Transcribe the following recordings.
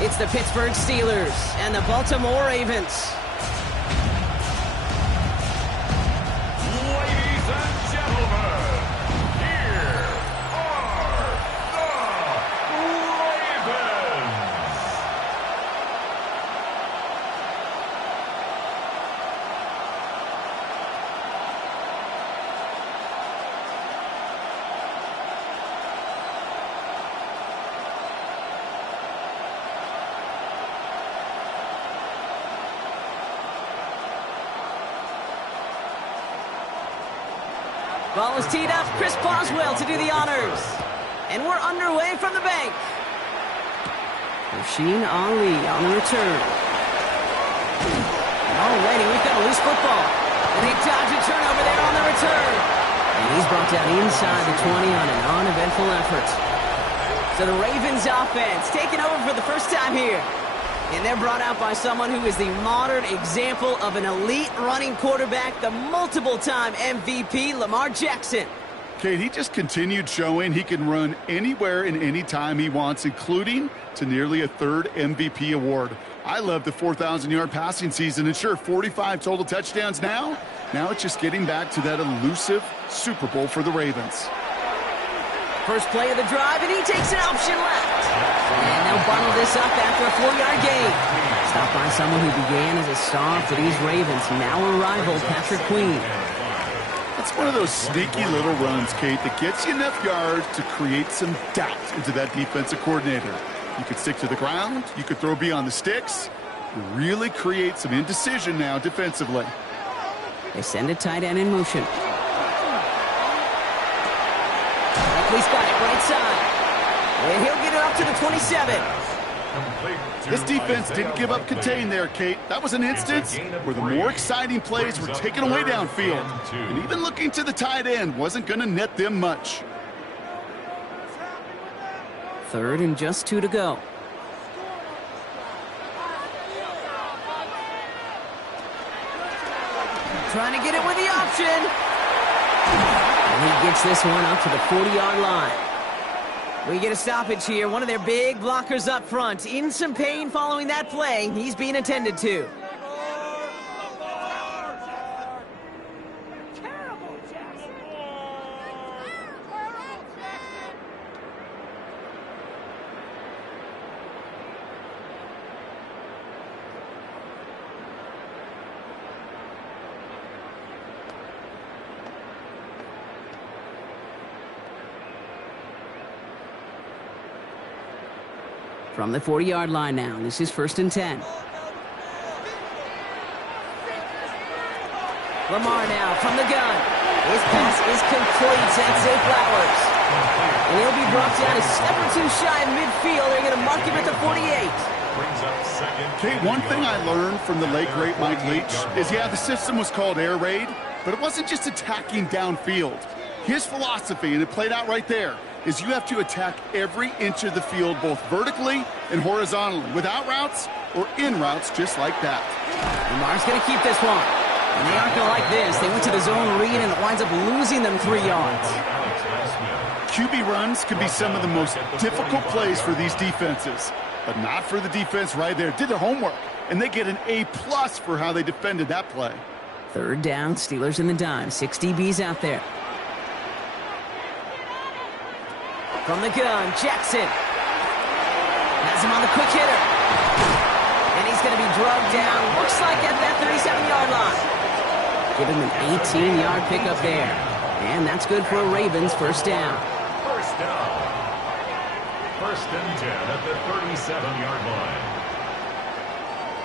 It's the Pittsburgh Steelers and the Baltimore Ravens. Ladies and gentlemen, here are the Ravens. Ball is teed up. Chris Boswell to do the honors. And we're underway from the bank. Rasheen Ali on the return. Alrighty, we've got a loose football. And they dodge a turnover there on the return. And he's brought down inside the 20 on an uneventful effort. So the Ravens offense taking over for the first time here. And they're brought out by someone who is the modern example of an elite running quarterback, the multiple-time MVP, Lamar Jackson. Kate, he just continued showing he can run anywhere and anytime he wants, including to nearly a third MVP award. I love the 4,000-yard passing season, and sure, 45 total touchdowns now. Now it's just getting back to that elusive Super Bowl for the Ravens. First play of the drive, and he takes an option left. And they'll bundle this up after a 4-yard gain. Stopped by someone who began as a star for these Ravens, now a rival, Patrick Queen. That's one of those sneaky little runs, Kate, that gets you enough yards to create some doubt into that defensive coordinator. You could stick to the ground, you could throw beyond the sticks, really create some indecision now defensively. They send a tight end in motion. He's got it right side. And he'll get it up to the 27. This defense didn't give up contain there, Kate. That was an instance where the more exciting plays were taken away downfield. And even looking to the tight end wasn't going to net them much. Third and just 2 to go. Trying to get it with the option. And he gets this one up to the 40-yard line. We get a stoppage here. One of their big blockers up front. In some pain following that play. He's being attended to. From the 40-yard line now. This is 1st and 10. Lamar now from the gun. His pass is complete. That's Zay Flowers. And he'll be brought down a step or two shy of midfield. They're going to mark him at the 48. Kate, one thing I learned from the late, great Mike Leach is, yeah, the system was called air raid, but it wasn't just attacking downfield. His philosophy, and it played out right there, is you have to attack every inch of the field, both vertically and horizontally, without routes or in routes just like that. Lamar's going to keep this one. And they aren't going to like this. They went to the zone read, and it winds up losing them 3 yards. QB runs can be some of the most difficult plays for these defenses, but not for the defense right there. Did their homework, and they get an A+ for how they defended that play. Third down, Steelers in the dime. 6 DBs out there. From the gun, Jackson has him on the quick hitter. And he's going to be drugged down, looks like at that 37-yard line. Give him an 18-yard pickup there. And that's good for a Ravens first down. First down. 1st and 10 at the 37-yard line.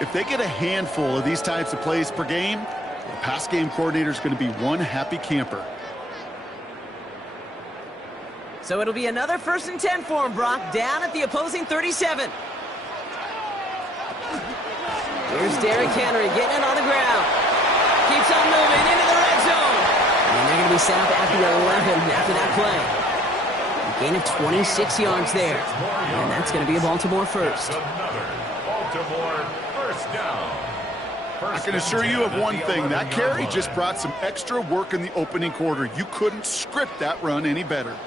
If they get a handful of these types of plays per game, the pass game coordinator is going to be one happy camper. So it'll be another 1st and 10 for him, Brock, down at the opposing 37. Here's Derrick Henry getting it on the ground. Keeps on moving into the red zone. And they're going to be set up at the 11 after that play. A gain of 26 yards there. And that's going to be a Baltimore first. Another Baltimore first down. I can assure you of one thing. That carry just brought some extra work in the opening quarter. You couldn't script that run any better.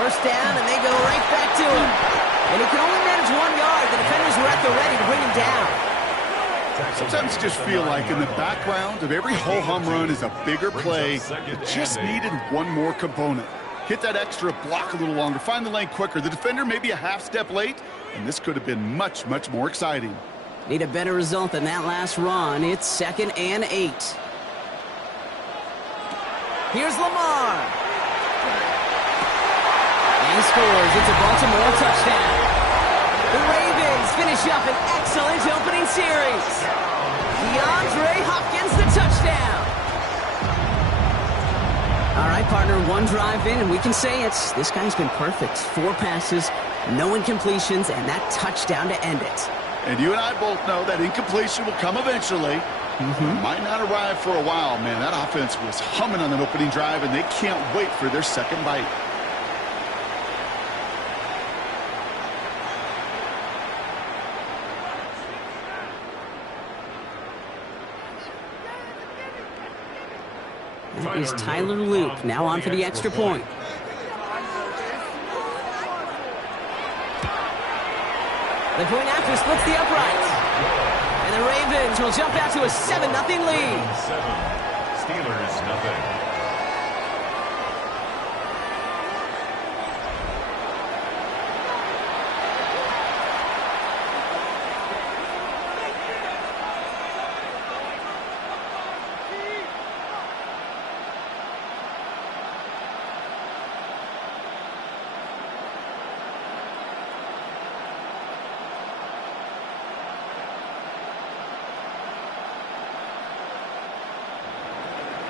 First down, and they go right back to him. And he can only manage 1 yard. The defenders were at the ready to bring him down. Sometimes you just feel like in the background of every ho-hum run is a bigger play. It just needed one more component. Hit that extra block a little longer. Find the lane quicker. The defender may be a half step late, and this could have been much, much more exciting. Need a better result than that last run. It's 2nd and 8. Here's Lamar. And he scores. It's a Baltimore touchdown. The Ravens finish up an excellent opening series. DeAndre Hopkins, the touchdown. All right, partner, one drive in, and we can say this guy's been perfect. 4 passes, no incompletions, and that touchdown to end it. And you and I both know that incompletion will come eventually. Might not arrive for a while, man. That offense was humming on that opening drive, and they can't wait for their second bite. That is Tyler Luke, now on for the extra point. The point after splits the uprights. And the Ravens will jump out to a 7-0 lead. 7. Steelers, nothing.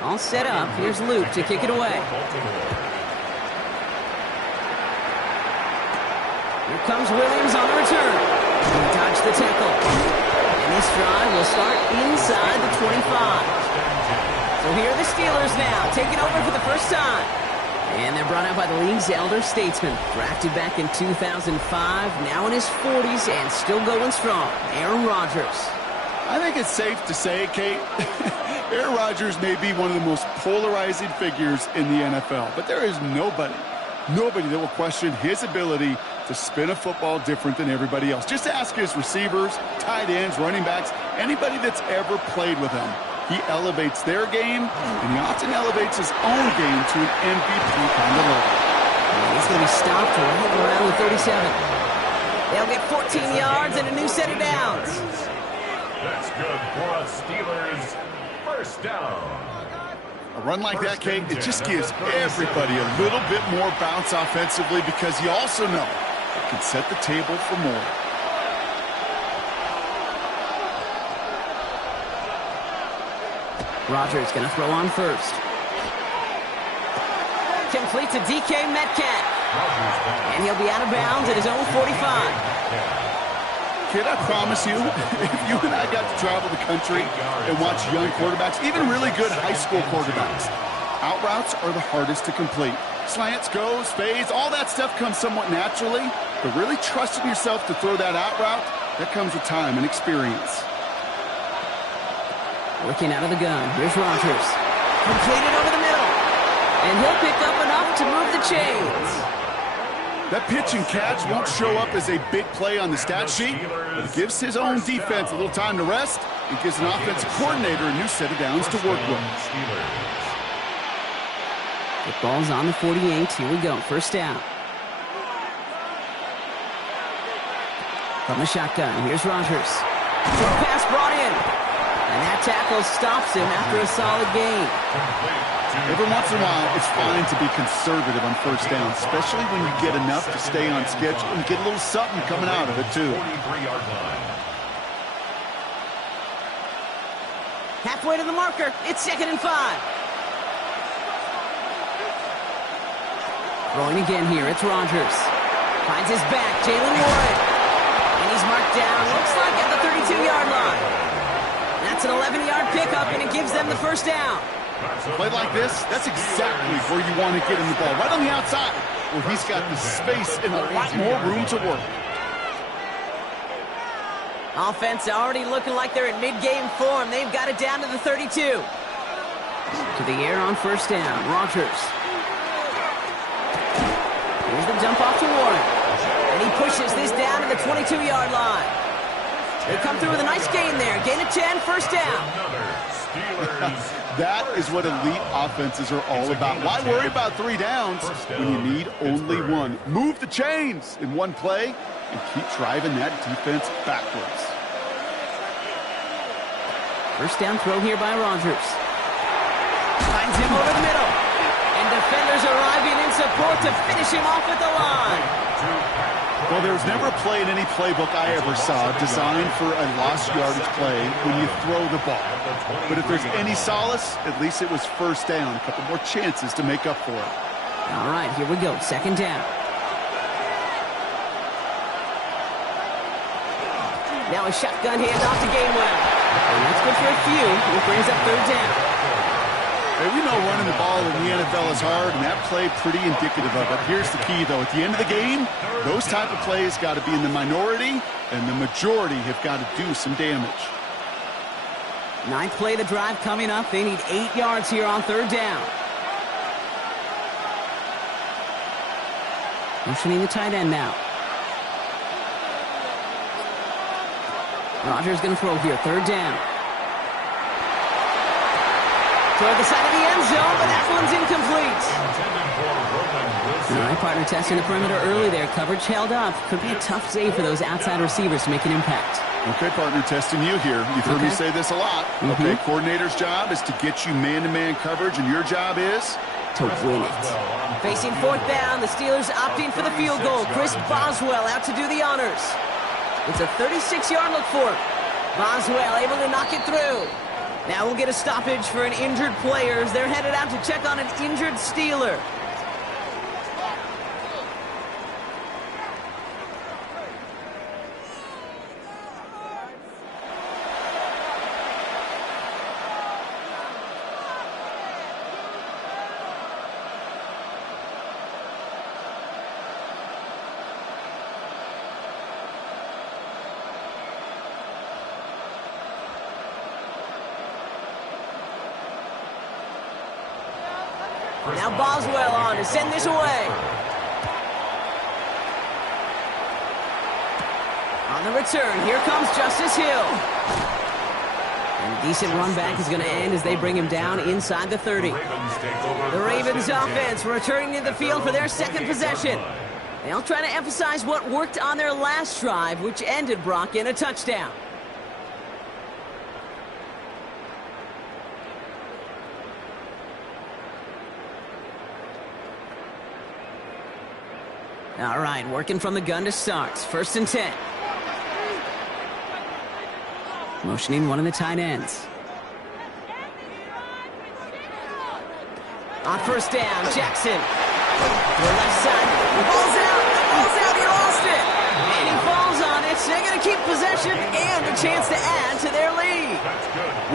All set up. Here's Luke to kick it away. Here comes Williams on the return. He dodged the tackle. And this drive will start inside the 25. So here are the Steelers now, taking over for the first time. And they're brought out by the league's elder statesman. Drafted back in 2005, now in his 40s and still going strong. Aaron Rodgers. I think it's safe to say, Kate, Aaron Rodgers may be one of the most polarizing figures in the NFL, but there is nobody that will question his ability to spin a football different than everybody else. Just ask his receivers, tight ends, running backs, anybody that's ever played with him. He elevates their game, and he often elevates his own game to an MVP kind of level. He's going to be stopped right around the 37. They'll get 14 yards and a new set of downs. That's good for a Steelers first down. A run like that, Kate, it just gives everybody a little bit more bounce offensively because you also know it can set the table for more. Rodgers going to throw on first. Complete to DK Metcalf. And he'll be out of bounds at his own 45. Kid, I promise you, if you and I got to travel the country and watch young quarterbacks, even really good high school quarterbacks, out routes are the hardest to complete. Slants, goes, fades, all that stuff comes somewhat naturally, but really trusting yourself to throw that out route, that comes with time and experience. Working out of the gun. Here's Rodgers. Completed over the middle. And he'll pick up enough to move the chains. That pitch and catch won't show up as a big play on the stat sheet, but it gives his own defense a little time to rest. It gives an offensive coordinator a new set of downs to work with. The ball's on the 48. Here we go. First down. From the shotgun. Here's Rodgers. Quick pass brought in. And that tackle stops him after a solid gain. Every once in a while, it's fine to be conservative on first down, especially when you get enough to stay on schedule and get a little something coming out of it, too. Halfway to the marker. It's 2nd and 5. Throwing again here. It's Rodgers. Finds his back. Jalen Warren. And he's marked down. Looks like at the 32-yard line. That's an 11-yard pickup, and it gives them the first down. Play like this, that's exactly where you want to get him the ball. Right on the outside, where he's got the space and a lot more room to work. Offense already looking like they're in mid-game form. They've got it down to the 32. To the air on first down. Rodgers. Here's dump off to Warren. And he pushes this down to the 22-yard line. They come through with a nice gain there. Gain of 10, first down. That is what elite offenses are all about. Why worry about 3 downs when you need only 1? Move the chains in one play and keep driving that defense backwards. First down throw here by Rodgers. Finds him over the middle. And defenders arriving in support to finish him off at the line. Well, there was never a play in any playbook I ever saw designed for a lost yardage play when you throw the ball. But if there's any solace, at least it was first down. A couple more chances to make up for it. All right, here we go. Second down. Now a shotgun handoff to Gainwell. And that's good for a few. It brings up third down. Hey, we know running the ball in the NFL is hard, and that play pretty indicative of it. Here's the key, though. At the end of the game, those type of plays got to be in the minority, and the majority have got to do some damage. Ninth play of the drive coming up. They need 8 yards here on third down. Motioning the tight end now. Rodgers going to throw here. Third down. Toward the side of the end zone, but that one's incomplete. All right, partner testing the perimeter early there. Coverage held up. Could be a tough day for those outside receivers to make an impact. Okay, partner, testing you here. You've heard me say this a lot. Okay, coordinator's job is to get you man-to-man coverage, and your job is? To win it. Facing fourth down, the Steelers opting for the field goal. Chris Boswell out to do the honors. It's a 36-yard look for him. Boswell able to knock it through. Now we'll get a stoppage for an injured player as they're headed out to check on an injured Steeler. Now Boswell on to send this away. On the return, here comes Justice Hill. And a decent run back is going to end as they bring him down inside the 30. The Ravens offense returning to the field for their second possession. They'll try to emphasize what worked on their last drive, which ended, Brock, in a touchdown. All right, working from the gun to start. First and 10. Motioning one of the tight ends. On first down, Jackson. To the left side. The ball's out. The ball's out. He lost it. And he falls on it. So they're going to keep possession and a chance to add to their lead.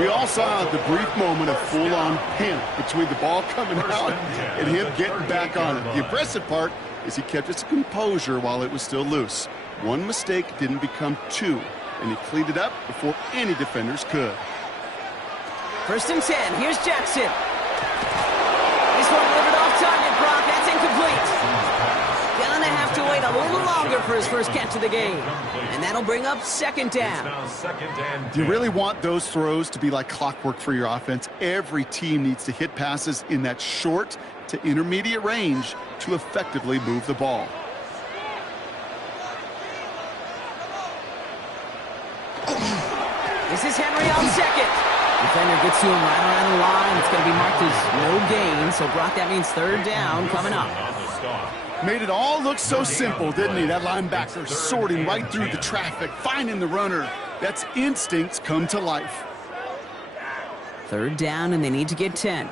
We all saw the brief moment of full-on panic between the ball coming out and him getting back on it. The impressive part is he kept his composure while it was still loose. One mistake didn't become two, and he cleaned it up before any defenders could. First and 10. Here's Jackson. This one delivered off target, Brock. That's incomplete. Gonna have to wait a little longer for his first catch of the game. And that'll bring up second down. Do you really want those throws to be like clockwork for your offense? Every team needs to hit passes in that short to intermediate range to effectively move the ball. This is Henry on second. Defender gets to him right around the line. It's going to be marked as no gain. So, Brock, that means third down coming up. Made it all look so simple, didn't he? That linebacker sorting right through the traffic, finding the runner. That's instincts come to life. Third down, and they need to get 10.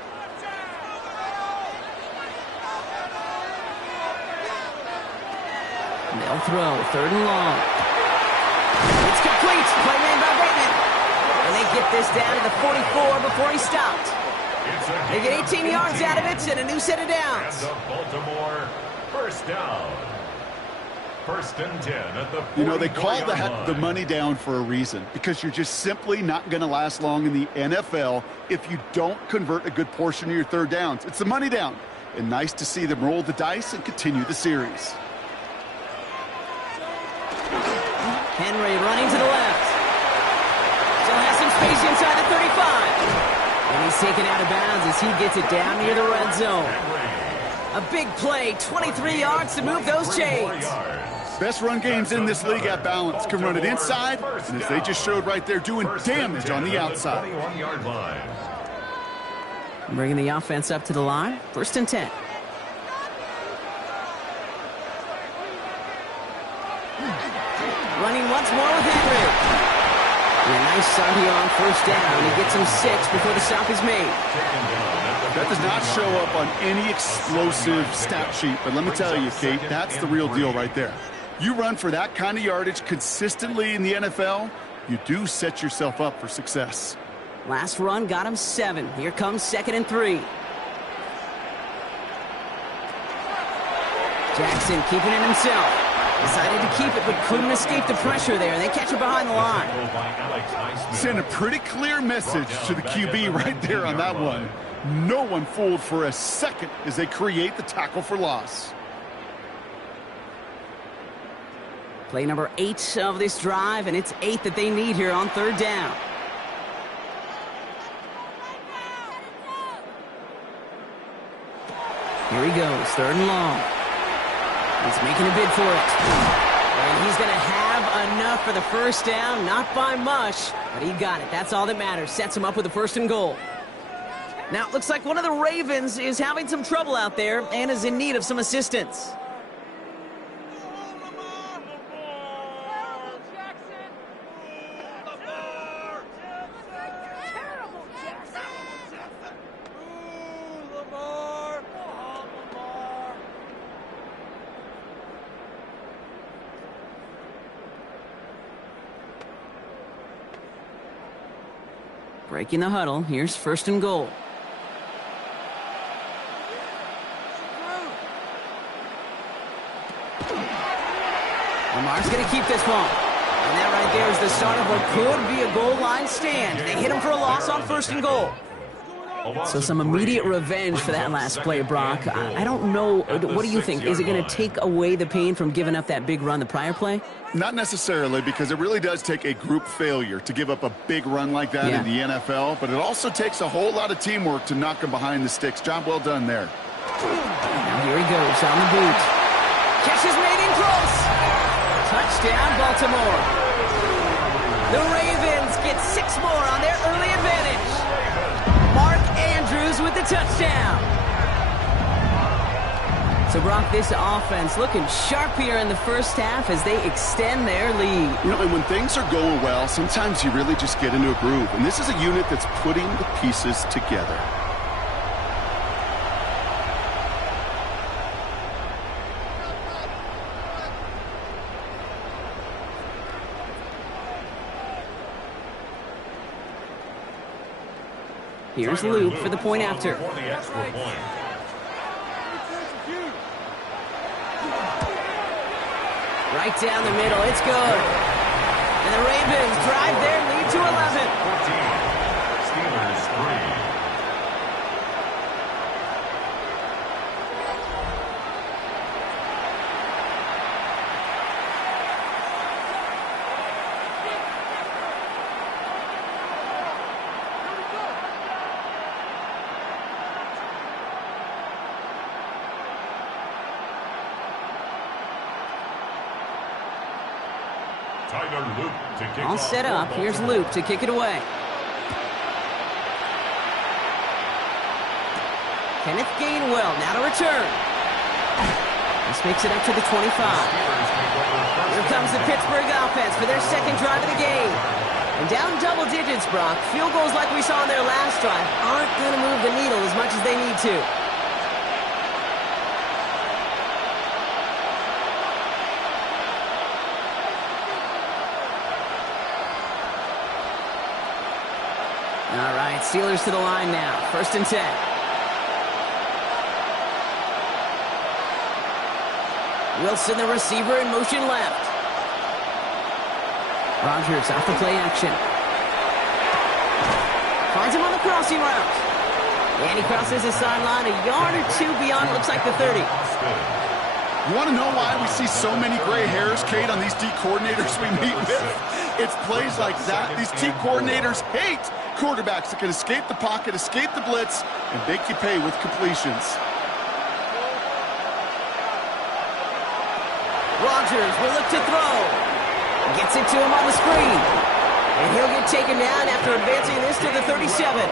They'll throw. Third and long. It's complete. Play made by Bateman. And they get this down to the 44 before he stopped. They get 18 yards out of it and a new set of downs. Baltimore, first down. First and 10 at the 44. You know, they call the money down for a reason, because you're just simply not going to last long in the NFL if you don't convert a good portion of your third downs. It's the money down. and nice to see them roll the dice and continue the series. Henry running to the left. Still has some space inside the 35. And he's taken out of bounds as he gets it down near the red zone. A big play, 23 yards to move those chains. Best run games in this league at balance. Can run it inside, and as they just showed right there, doing damage on the outside. Bringing the offense up to the line. 1st and 10. Running once more with Henry. And a nice start here on 1st down. He gets him 6 before the stop is made. That does not show up on any explosive stat sheet, but let me tell you, Kate, that's the real deal right there. You run for that kind of yardage consistently in the NFL, you do set yourself up for success. Last run got him 7. Here comes 2nd and 3. Jackson keeping it himself. Decided to keep it, but couldn't escape the pressure there. They catch it behind the line. Send a pretty clear message to the QB right there on that one. No one fooled for a second as they create the tackle for loss. Play number 8 of this drive, and it's 8 that they need here on 3rd down. Here he goes, 3rd and long. He's making a bid for it. And he's going to have enough for the 1st down. Not by much, but he got it. That's all that matters. Sets him up with a 1st and goal. Now, it looks like one of the Ravens is having some trouble out there and is in need of some assistance. Breaking the huddle. Here's 1st and goal. Lamar's going to keep this one. And that right there is the start of what could be a goal line stand. They hit him for a loss on 1st and goal. So some immediate revenge for that last play, Brock. I don't know. What do you think? Is it going to take away the pain from giving up that big run the prior play? Not necessarily, because it really does take a group failure to give up a big run like that in the NFL, but it also takes a whole lot of teamwork to knock them behind the sticks. Job well done there. Now here he goes on the boot. Catch is made in close. Touchdown, Baltimore. The Ravens get 6 more on their early advantage. Mark Andrews with the touchdown. So, Brock, this offense looking sharp here in the 1st half as they extend their lead. You know, and when things are going well, sometimes you really just get into a groove. And this is a unit that's putting the pieces together. Here's Luke for the point after. Right down the middle, it's good. And the Ravens drive their lead to 11. 14, Steelers 3. All set up. Here's Luke to kick it away. Kenneth Gainwell now to return. This makes it up to the 25. Here comes the Pittsburgh offense for their 2nd drive of the game. And down double digits, Brock. Field goals like we saw in their last drive aren't going to move the needle as much as they need to. All right, Steelers to the line now. 1st and 10. Wilson, the receiver, in motion left. Rodgers off the play action. Finds him on the crossing route. And he crosses his sideline a yard or two beyond, looks like the 30. You want to know why we see so many gray hairs, Kate, on these D coordinators we meet with? It's plays like that. These D coordinators hate quarterbacks that can escape the pocket, escape the blitz, and make you pay with completions. Rodgers will look to throw. Gets it to him on the screen. And he'll get taken down after advancing this to the 37.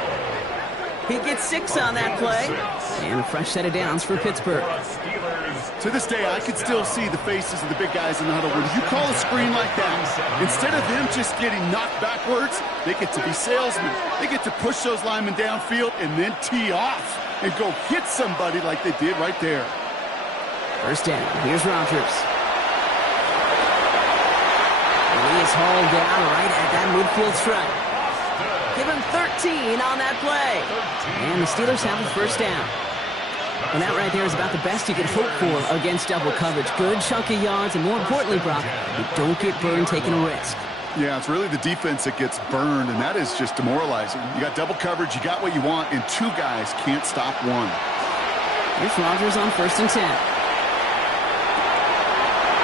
He gets 6 on that play. And a fresh set of downs for Pittsburgh. To this day, I can still see the faces of the big guys in the huddle. When you call a screen like that, instead of them just getting knocked backwards, they get to be salesmen. They get to push those linemen downfield and then tee off and go hit somebody like they did right there. First down. Here's Rodgers. And he is hauled down right at that midfield stripe. Give him 13 on that play. And the Steelers have a first down. And that right there is about the best you could hope for against double coverage. Good chunky yards, and more importantly, Brock, you don't get burned taking a risk. Yeah, it's really the defense that gets burned, and that is just demoralizing. You got double coverage, you got what you want, and 2 guys can't stop 1. Here's Rodgers on 1st and 10.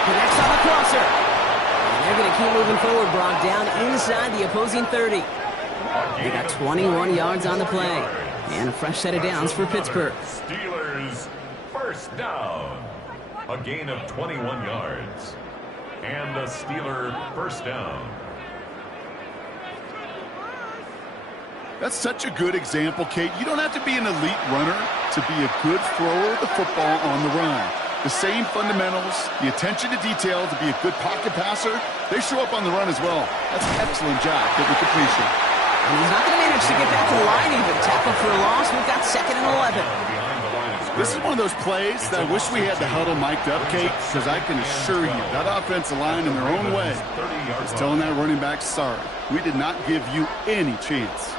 Connects on the crosser. And they're going to keep moving forward, Brock, down inside the opposing 30. They got 21 yards on the play. And a fresh set of downs for Pittsburgh. Steelers first down. A gain of 21 yards. And a Steeler first down. That's such a good example, Kate. You don't have to be an elite runner to be a good thrower of the football on the run. The same fundamentals, the attention to detail to be a good pocket passer, they show up on the run as well. That's an excellent job getting completion. And he's not going to manage to get back to the line even. Tackle for a loss. We've got 2nd and 11. This is one of those plays that I wish we had the huddle mic'd up, Kate, because I can assure you that offensive line in their own way is telling that running back, sorry, we did not give you any chance.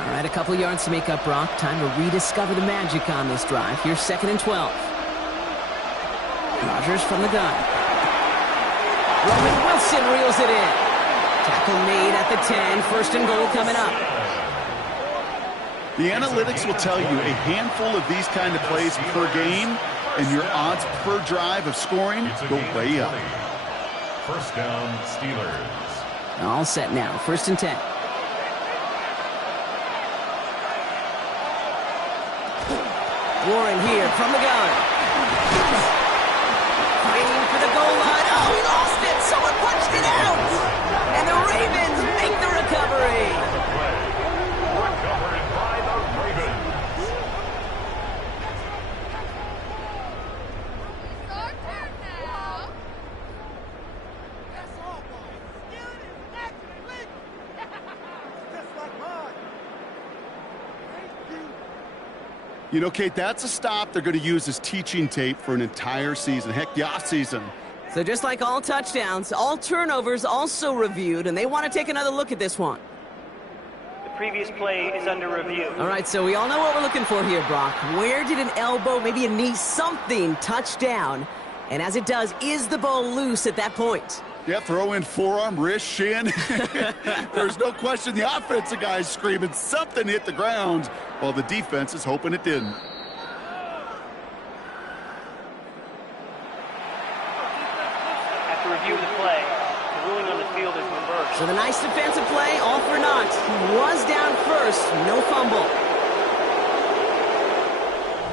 All right, a couple yards to make up, Brock. Time to rediscover the magic on this drive. Here's 2nd and 12. Rodgers from the gun. Roman Wilson reels it in. Tackle made at the 10. 1st and goal coming up. The analytics will tell you a handful of these kind of plays per game, and your odds per drive of scoring go way up. First down, Steelers. All set now. 1st and 10. Warren here from the gun. Fighting for the goal line. Oh, he lost it. Someone punched it out. And the Ravens make the recovery. Recovered by the Ravens. You know, Kate, that's a stop they're going to use as teaching tape for an entire season. Heck, the offseason. So just like all touchdowns, all turnovers also reviewed, and they want to take another look at this one. The previous play is under review. All right, so we all know what we're looking for here, Brock. Where did an elbow, maybe a knee, something touch down? And as it does, is the ball loose at that point? Yeah, throw in forearm, wrist, shin. There's no question the offensive guy's screaming something hit the ground while the defense is hoping it didn't. After review of the play, the ruling on the field is reversed. So the nice defensive play, all for naught. He was down first, no fumble.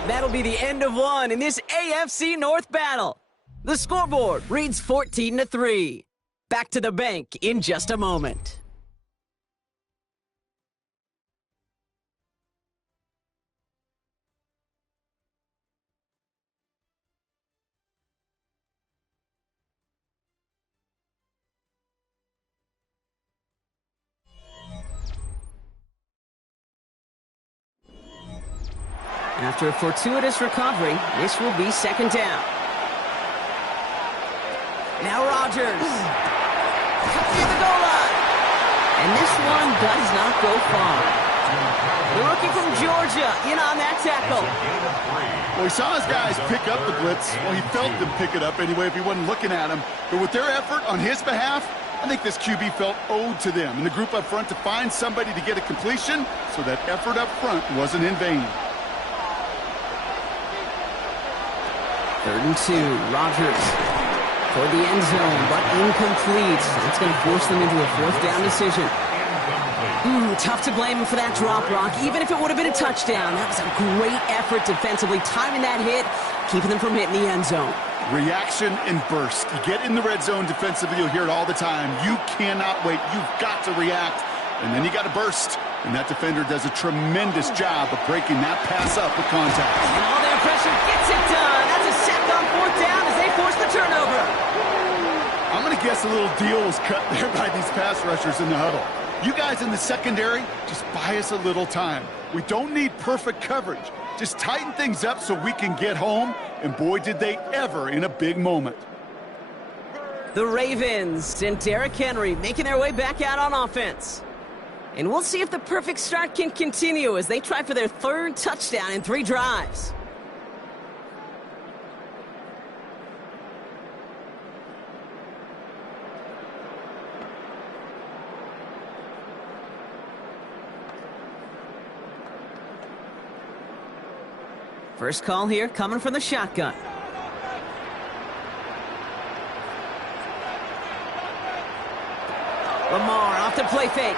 That'll be the end of one in this AFC North battle. The scoreboard reads 14-3. Back to the bank in just a moment. After a fortuitous recovery, this will be 2nd down. Now Rodgers. Near the goal line. And this one does not go far. The rookie from Georgia in on that tackle. Well, he saw his guys pick up the blitz. Well, he felt them pick it up anyway if he wasn't looking at him. But with their effort on his behalf, I think this QB felt owed to them and the group up front to find somebody to get a completion, so that effort up front wasn't in vain. 3rd and 2. Rodgers toward the end zone, but incomplete. That's going to force them into a 4th down decision. Tough to blame him for that drop, Rock. Even if it would have been a touchdown, that was a great effort defensively, timing that hit, keeping them from hitting the end zone. Reaction and burst. You get in the red zone defensively, you'll hear it all the time. You cannot wait. You've got to react, and then you got to burst. And that defender does a tremendous job of breaking that pass up with contact. And all their pressure gets it done. That's a sack on 4th down as they force the turnover. I'm going to guess a little deal was cut there by these pass rushers in the huddle. You guys in the secondary, just buy us a little time. We don't need perfect coverage. Just tighten things up so we can get home, and boy, did they ever in a big moment. The Ravens and Derrick Henry making their way back out on offense. And we'll see if the perfect start can continue as they try for their 3rd touchdown in 3 drives. First call here coming from the shotgun. Lamar off the play fake.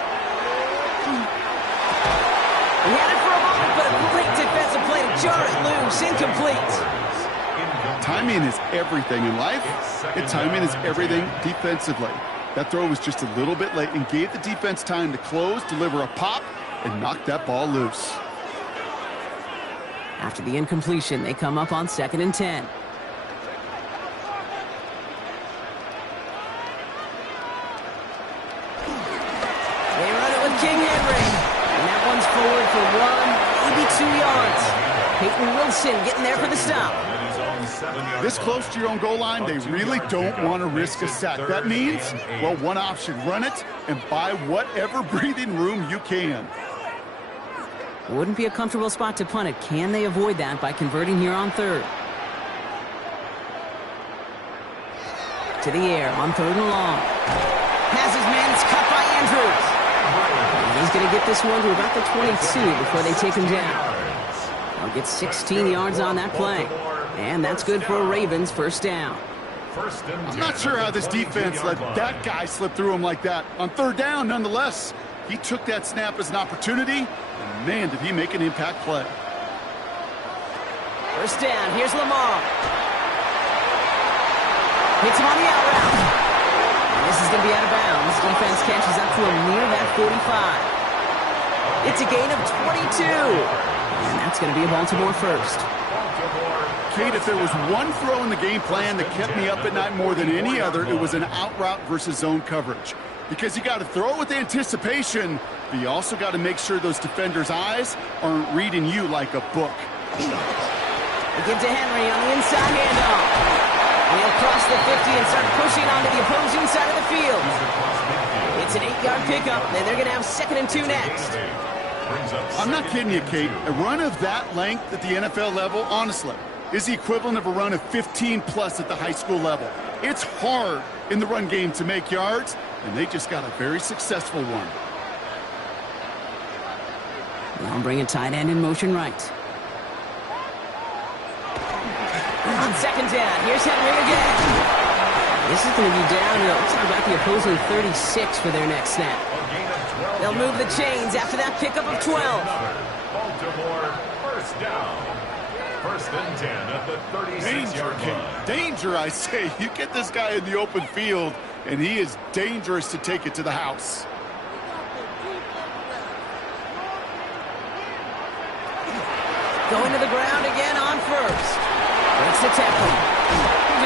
He had it for a moment, but a great defensive play to jar it loose. Incomplete. Timing is everything in life, and timing is everything defensively. That throw was just a little bit late and gave the defense time to close, deliver a pop, and knock that ball loose. After the incompletion, they come up on 2nd and 10. They run it with King Henry. And that one's forward for 1, maybe 2 yards. Peyton Wilson getting there for the stop. This close to your own goal line, they really don't want to risk a sack. That means, well, one option, run it and buy whatever breathing room you can. Wouldn't be a comfortable spot to punt it. Can they avoid that by converting here on 3rd? To the air on 3rd and long. Has his man, it's cut by Andrews. And he's going to get this one to about the 22 before they take him down. They'll get 16 yards on that play. And that's good for a Ravens 1st down. I'm not sure how this defense let that guy slip through him like that. On 3rd down, nonetheless, he took that snap as an opportunity. And man, did he make an impact play. 1st down, here's Lamar. Hits him on the out route. And this is going to be out of bounds. Defense catches up to him near that 45. It's a gain of 22. And that's going to be a Baltimore 1st. Kate, if there was one throw in the game plan that kept me up at night more than any other, it was an out route versus zone coverage. Because you got to throw with anticipation, but you also got to make sure those defenders' eyes aren't reading you like a book. They give to Henry on the inside handoff. And he'll cross the 50 and start pushing onto the opposing side of the field. It's an 8-yard pickup, and they're going to have 2nd and 2 next. I'm not kidding you, Kate. A run of that length at the NFL level, honestly, is the equivalent of a run of 15-plus at the high school level. It's hard in the run game to make yards, and they just got a very successful one. Now bring a tight end in motion right. On 2nd down, here's Henry again. This is going to be down to, looks like about the opposing 36 for their next snap. They'll move the chains after that pickup of 12. Baltimore 1st down. 1st and 10 at the 36-yard line. Danger, I say. You get this guy in the open field, and he is dangerous to take it to the house. Going to the ground again on 1st. Breaks the tackle.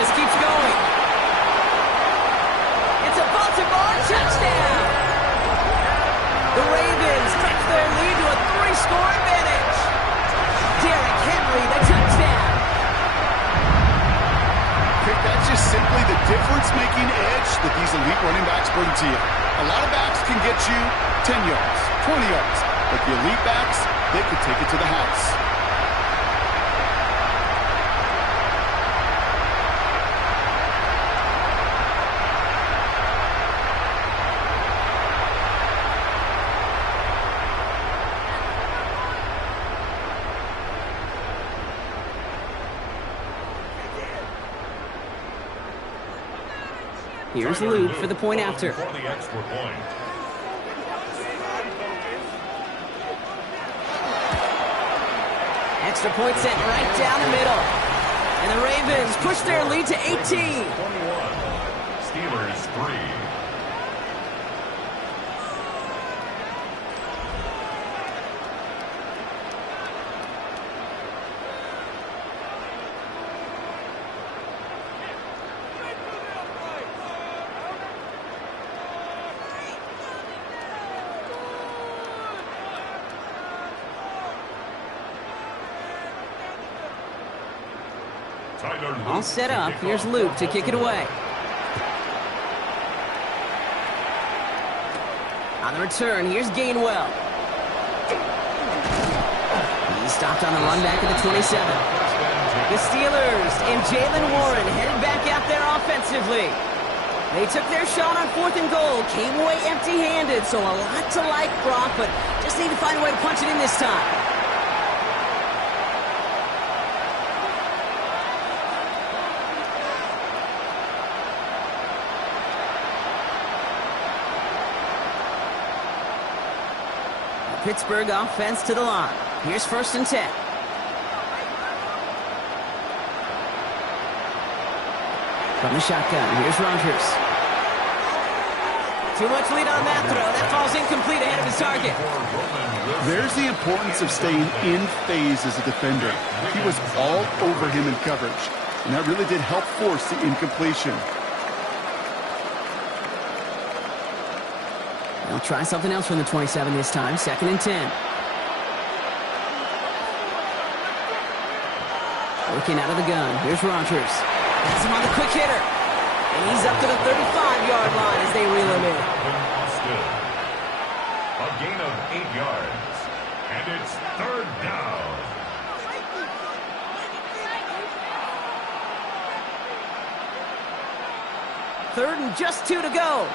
Just keeps going. It's a Baltimore touchdown. The Ravens stretch their lead to a 3-score advantage. Derrick Henry, the touchdown. That's just simply the difference-making edge that these elite running backs bring to you. A lot of backs can get you 10 yards, 20 yards, but the elite backs, they can take it to the house. Here's Luke for the point after. For the extra point. Extra point sent right down the middle. And the Ravens push their lead to 18. 21. Steelers 3. All set up. Here's Luke to kick it away. On the return, here's Gainwell. He's stopped on the run back at the 27. The Steelers and Jalen Warren headed back out there offensively. They took their shot on 4th and goal, came away empty-handed, so a lot to like, Brock, but just need to find a way to punch it in this time. Pittsburgh offense to the line. Here's 1st and 10. From the shotgun, here's Rodgers. Too much lead on that throw. That falls incomplete ahead of his target. There's the importance of staying in phase as a defender. He was all over him in coverage, and that really did help force the incompletion. They'll try something else from the 27 this time. 2nd and 10. Working out of the gun. Here's Rodgers. Has him on the quick hitter. And he's up to the 35-yard line as they reel him in. A gain of 8 yards. And it's 3rd down. Third and just 2 to go.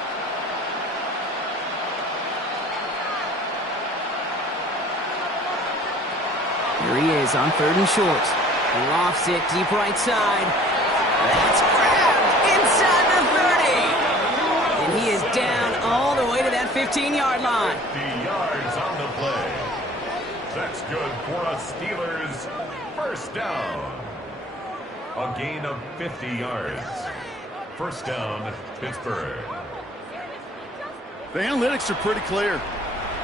Here he is on 3rd and short. He lofts it deep right side. That's grabbed inside the 30. And he is down all the way to that 15-yard line. 50 yards on the play. That's good for a Steelers 1st down. A gain of 50 yards. 1st down, Pittsburgh. The analytics are pretty clear.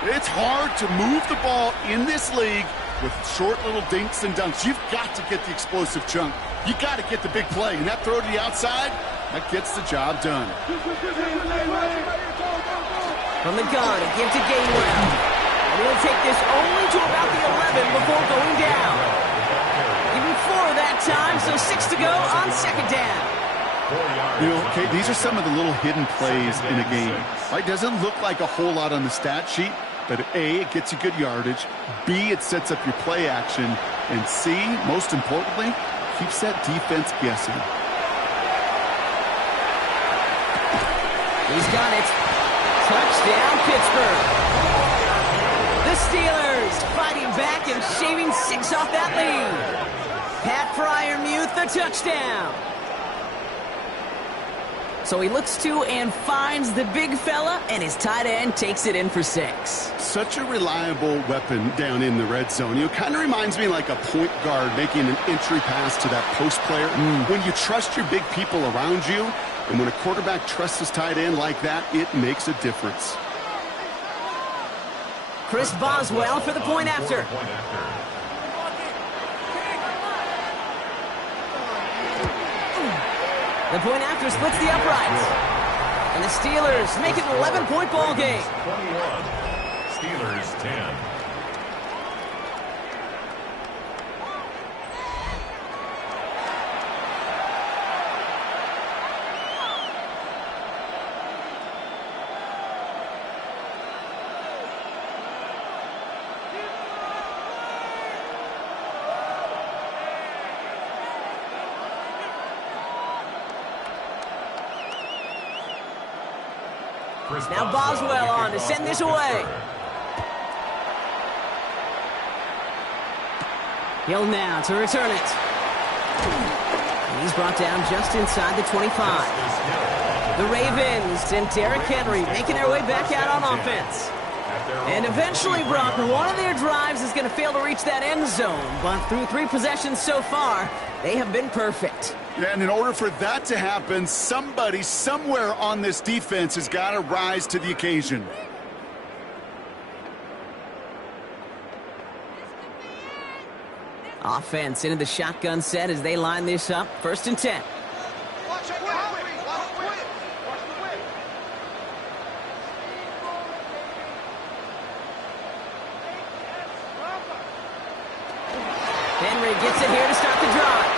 It's hard to move the ball in this league with short little dinks and dunks. You've got to get the explosive chunk. You got to get the big play. And that throw to the outside, that gets the job done. From the gun, a give to Gainwell. And he'll take this only to about the 11 before going down. Even 4 that time, so 6 to go on 2nd down. You know, okay, these are some of the little hidden plays in a game. It doesn't look like a whole lot on the stat sheet, but A, it gets you good yardage, B, it sets up your play action, and C, most importantly, keeps that defense guessing. He's got it. Touchdown, Pittsburgh. The Steelers fighting back and shaving 6 off that lead. Pat Fryermuth, the touchdown. So he looks to and finds the big fella, and his tight end takes it in for 6. Such a reliable weapon down in the red zone. You know, kind of reminds me like a point guard making an entry pass to that post player. When you trust your big people around you, and when a quarterback trusts his tight end like that, it makes a difference. Chris Boswell for the point after. The point after splits the uprights. And the Steelers make it an 11-point ball game. 21. Steelers 10. Now Boswell on to send this away. Hill now to return it. And he's brought down just inside the 25. The Ravens and Derrick Henry making their way back out on offense. And eventually, Brock, one of their drives is going to fail to reach that end zone. But through 3 possessions so far, they have been perfect. Yeah, and in order for that to happen, somebody somewhere on this defense has got to rise to the occasion. Offense into the shotgun set as they line this up. 1st and 10. Henry gets it here to start the drive.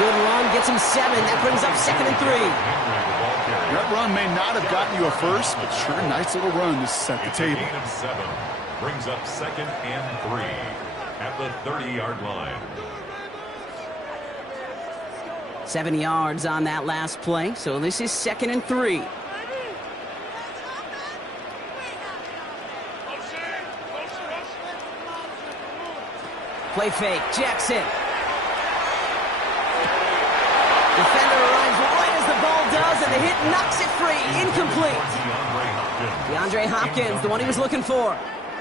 Good run, gets him 7. That brings up 2nd and 3. That run may not have gotten you a first, but sure, nice little run to set the table. Gain of 7 brings up 2nd and 3 at the 30-yard line. 7 yards on that last play, so this is 2nd and 3. Play fake, Jackson. Defender arrives right as the ball does, and the hit knocks it free. Incomplete. DeAndre Hopkins, the one he was looking for.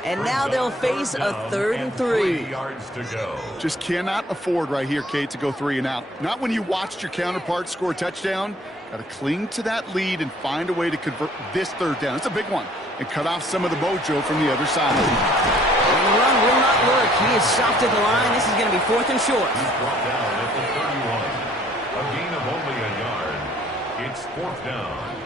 And now they'll face a 3rd and 3. 3 yards to go. Just cannot afford right here, Kate, to go 3 and out. Not when you watched your counterpart score a touchdown. Got to cling to that lead and find a way to convert this 3rd down. It's a big one. And cut off some of the mojo from the other side. And the run will not work. He is soft at the line. This is going to be 4th and short. He's brought down at the 31. A gain of only a yard. It's 4th down.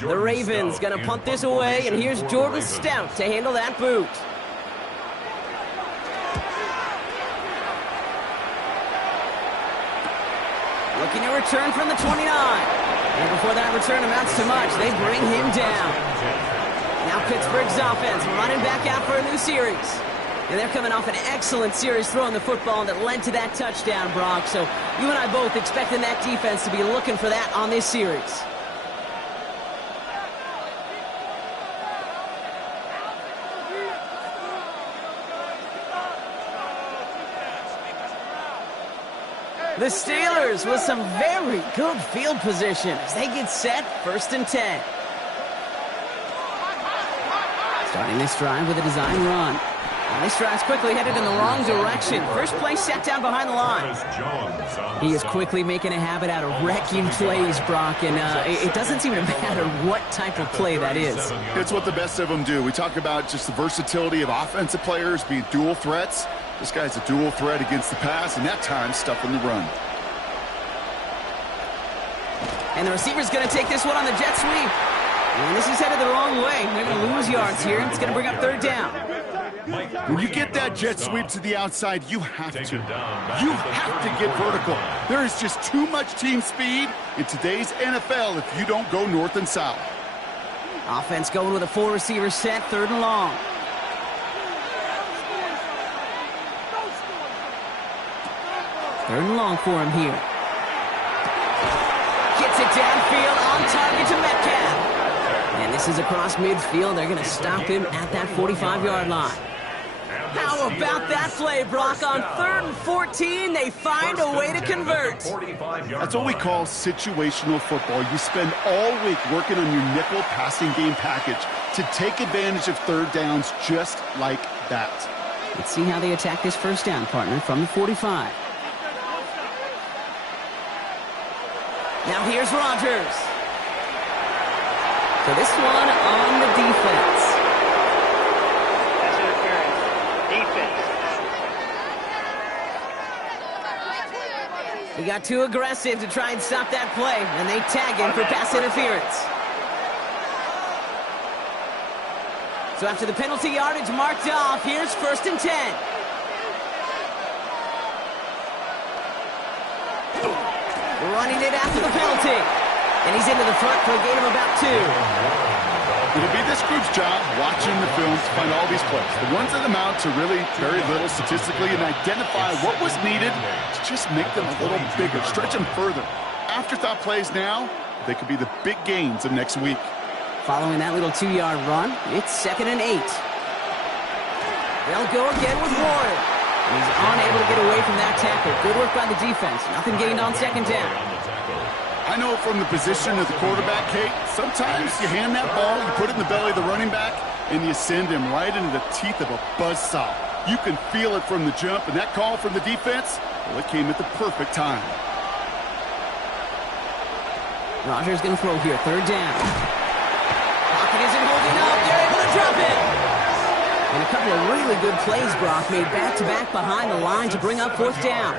The Ravens going to punt this away, and here's Jordan Stout to handle that boot. Looking to return from the 29. And before that return amounts to much, they bring him down. Now Pittsburgh's offense running back out for a new series. And they're coming off an excellent series throwing the football that led to that touchdown, Brock. So you and I both expecting that defense to be looking for that on this series. The Steelers with some very good field position as they get set, 1st and 10. Starting this drive with a design run. And this drive's quickly headed in the wrong direction. First play set down behind the line. He is quickly making a habit out of wrecking plays, Brock, and it doesn't seem to matter what type of play that is. It's what the best of them do. We talk about just the versatility of offensive players being dual threats. This guy's a dual threat against the pass, and that time stuffing the run. And the receiver's going to take this one on the jet sweep. And this is headed the wrong way. They're going to lose yards here. It's going to bring up 3rd down. When you get that jet sweep to the outside, you have to. You have to get vertical. There is just too much team speed in today's NFL if you don't go north and south. Offense going with a 4-receiver set, 3rd and long. Third and long for him here. Gets it downfield on target to Metcalf. And this is across midfield. They're going to stop him at that 45-yard line. How about that play, Brock? On 3rd and 14, they find a way to convert. That's what we call situational football. You spend all week working on your nickel passing game package to take advantage of 3rd downs just like that. Let's see how they attack this 1st down, partner, from the 45. Now here's Rodgers. So this one on the defense. Pass interference. Defense. He got too aggressive to try and stop that play, and they tag him for pass interference. So after the penalty yardage marked off, here's 1st and 10. Running it after the penalty. And he's into the front for a gain of about 2. It'll be this group's job watching the film to find all these plays. The ones that amount to really very little statistically and identify what was needed to just make them a little bigger, stretch them further. Afterthought plays now, they could be the big gains of next week. Following that little 2-yard run, it's 2nd and 8. They'll go again with Warren. And he's unable to get away from that tackle. Good work by the defense. Nothing gained on 2nd down. I know from the position of the quarterback, Kate, sometimes you hand that ball, you put it in the belly of the running back, and you send him right into the teeth of a buzzsaw. You can feel it from the jump, and that call from the defense, well, it came at the perfect time. Rodgers going to throw here, 3rd down. Pocket isn't holding up. They're able to drop it. And a couple of really good plays, Brock, made back-to-back behind the line to bring up 4th down.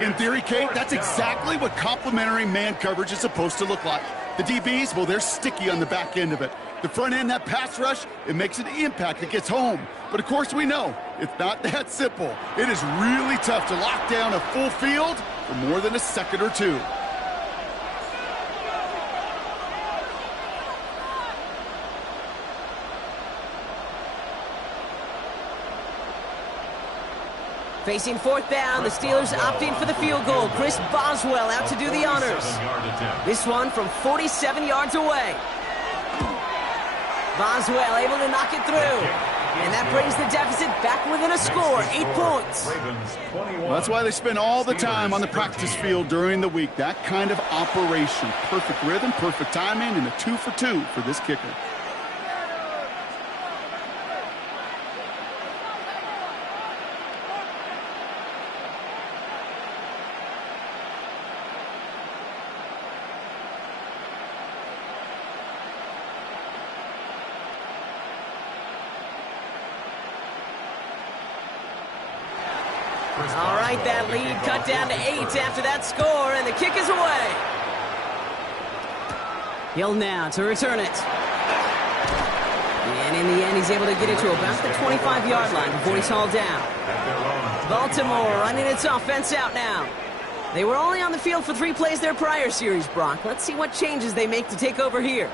In theory, Kate, that's exactly what complementary man coverage is supposed to look like. The DBs, well, they're sticky on the back end of it. The front end, that pass rush, it makes an impact. It gets home. But, of course, we know it's not that simple. It is really tough to lock down a full field for more than a second or two. Facing 4th down, the Steelers opting for the field goal. Chris Boswell out to do the honors. This one from 47 yards away. Boswell able to knock it through. And that brings the deficit back within a score, 8 points. Well, that's why they spend all the time on the practice field during the week. That kind of operation. Perfect rhythm, perfect timing, and a 2 for 2 for this kicker. All right, that lead cut down to 8 after that score, and the kick is away. Hill now to return it. And in the end, he's able to get it to about the 25-yard line before he's hauled down. Baltimore running its offense out now. They were only on the field for 3 plays their prior series, Brock. Let's see what changes they make to take over here.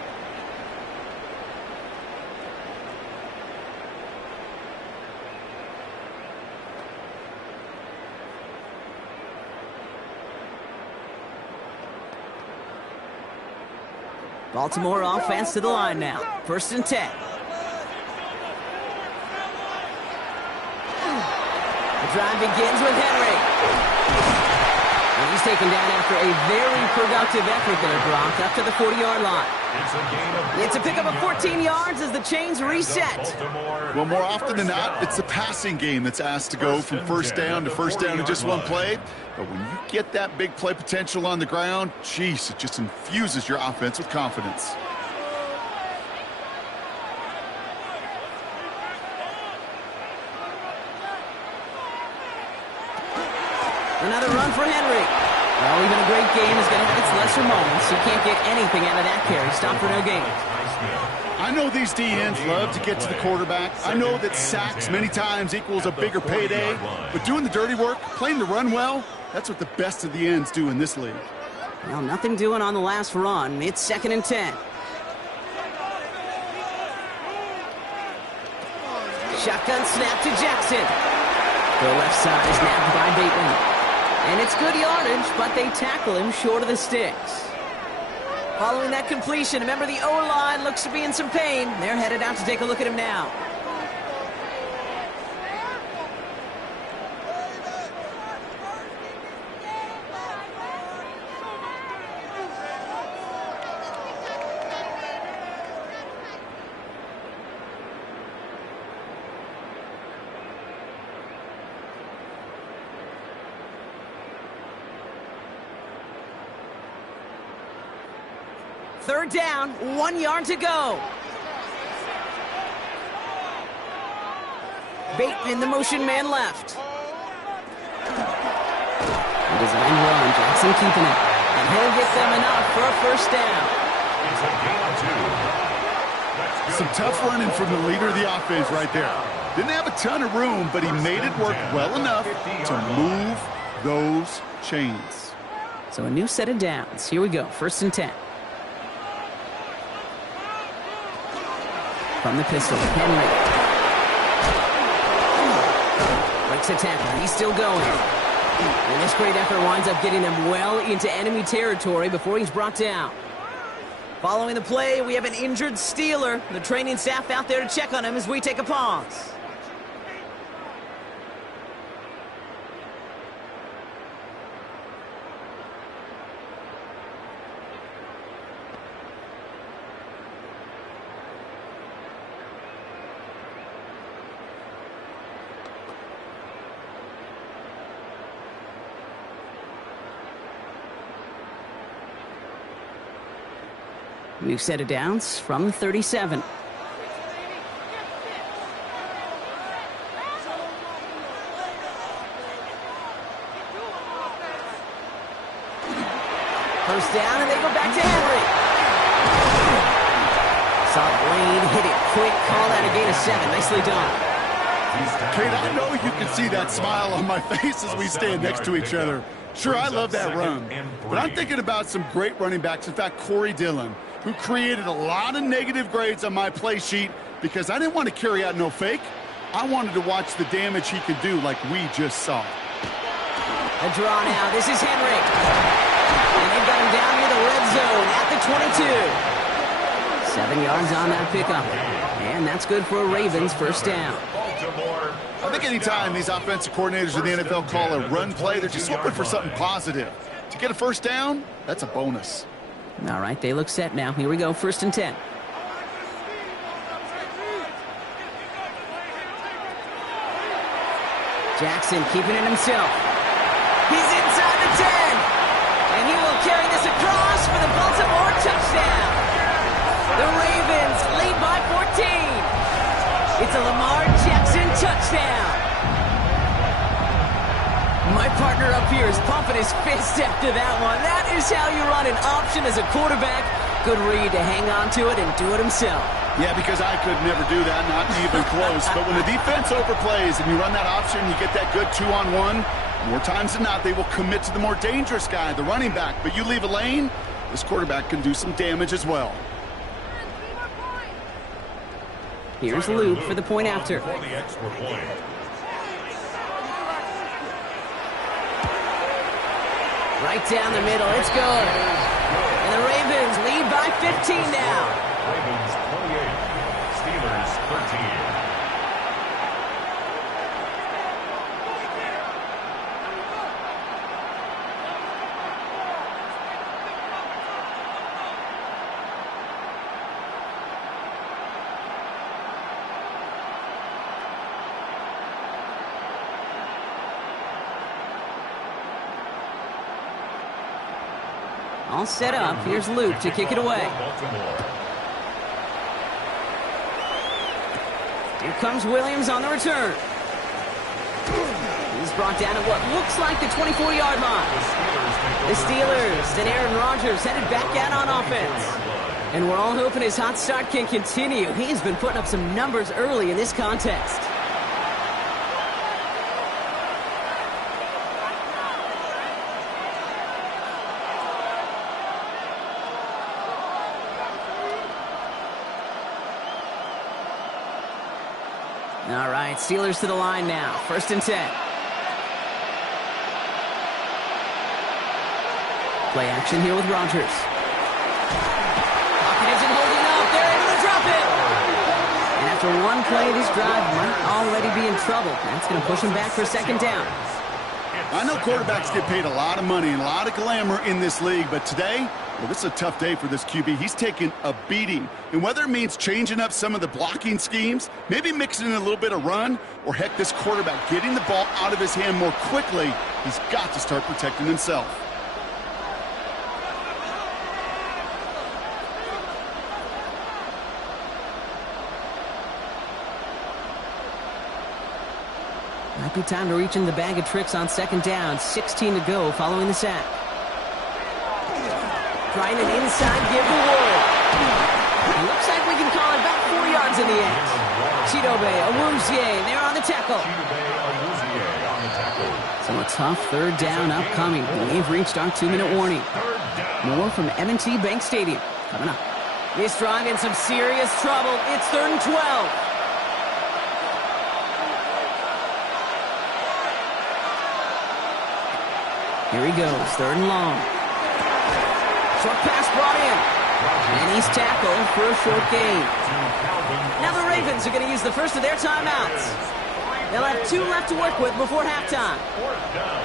Baltimore offense to the line now. 1st and 10. The drive begins with Henry. And he's taken down after a very productive effort there, Brock, up to the 40-yard line. It's a pickup of 14 yards as the chains reset. Well, more often than not, it's the passing game that's asked to go from 1st down to 1st down in just one play. But when you get that big play potential on the ground, geez, it just infuses your offense with confidence. Another run for Henry. Well, even a great game is going to have its lesser moments. He can't get anything out of that carry. Stop for no gain. I know these DNs love to get to the quarterback. I know that sacks many times equals a bigger payday. But doing the dirty work, playing the run well, that's what the best of the ends do in this league. Well, nothing doing on the last run. It's 2nd and 10. Shotgun snap to Jackson. The left side is napped by Bateman. And it's good yardage, but they tackle him short of the sticks. Following that completion, remember the O-line looks to be in some pain. They're headed out to take a look at him now. Third down, 1 yard to go. Bateman, the motion man left. A design run, Jackson keeping it. And he'll get them enough for a 1st down. Some tough running from the leader of the offense right there. Didn't have a ton of room, but he made it work well enough to move those chains. So a new set of downs. Here we go, 1st and 10. From the pistol, Henry. Breaks a tackle. He's still going. And this great effort winds up getting them well into enemy territory before he's brought down. Following the play, we have an injured Steeler. The training staff out there to check on him as we take a pause. We've set it downs from 37. First down, and they go back to Henry. Saw Blaine hit it quick. Call that a gain of 7. Nicely done. Kate, I know you can see that smile on my face as we stand next to each other. Sure, I love that run, but I'm thinking about some great running backs. In fact, Corey Dillon, who created a lot of negative grades on my play sheet because I didn't want to carry out no fake. I wanted to watch the damage he could do like we just saw. A draw now. This is Henry. And they've got him down near the red zone at the 22. 7 yards on that pickup. And that's good for a Ravens first down. I think anytime these offensive coordinators in the NFL call a run play, they're just hoping for something positive. To get a first down, that's a bonus. All right, they look set now. Here we go, 1st and 10. Jackson keeping it himself. He's inside the 10. And he will carry this across for the Baltimore touchdown. The Ravens lead by 14. It's a Lamar Jackson touchdown. My partner up here is pumping his fist after that one. That is how you run an option as a quarterback. Good read to hang on to it and do it himself. Yeah, because I could never do that, not even close. But when the defense overplays and you run that option, you get that good 2-on-1, more times than not, they will commit to the more dangerous guy, the running back. But you leave a lane, this quarterback can do some damage as well. Here's Luke for the point after. Right down the middle, it's good. And the Ravens lead by 15 now. Ravens 28, Steelers 13. All set up. Here's Luke to kick it away. Here comes Williams on the return. He's brought down at what looks like the 24-yard line. The Steelers and Aaron Rodgers headed back out on offense. And we're all hoping his hot start can continue. He's been putting up some numbers early in this contest. All right, Steelers to the line now. 1st and 10. Play action here with Rodgers. Pocket isn't holding up. They're able to drop it. And after one play, this drive might already be in trouble. That's going to push him back for 2nd down. I know quarterbacks get paid a lot of money and a lot of glamour in this league, but today, well, this is a tough day for this QB. He's taking a beating. And whether it means changing up some of the blocking schemes, maybe mixing in a little bit of run, or heck, this quarterback getting the ball out of his hand more quickly, he's got to start protecting himself. Might be time to reach in the bag of tricks on 2nd down. 16 to go following the sack. Trying an inside give to Ward. It looks like we can call it about 4 yards in the end. Chidobe Awuzie there on the tackle. So a tough 3rd down upcoming. We've reached our 2-minute warning. More from M&T Bank Stadium coming up. This drive in some serious trouble. It's 3rd and 12. Here he goes, 3rd and long. Short pass brought in. And he's tackled for a short gain. Now the Ravens are going to use the first of their timeouts. They'll have 2 left to work with before halftime. 4th down.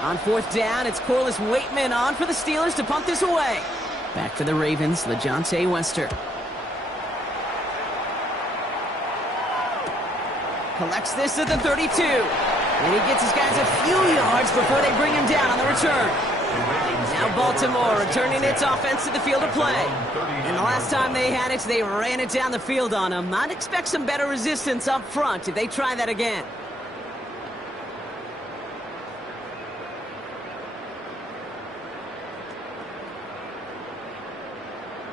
On 4th down, it's Corliss Waitman on for the Steelers to punt this away. Back for the Ravens, LeJohntay Wester. Collects this at the 32. And he gets his guys a few yards before they bring him down on the return. Now Baltimore returning its offense to the field of play. And the last time they had it, they ran it down the field on him. I'd expect some better resistance up front if they try that again.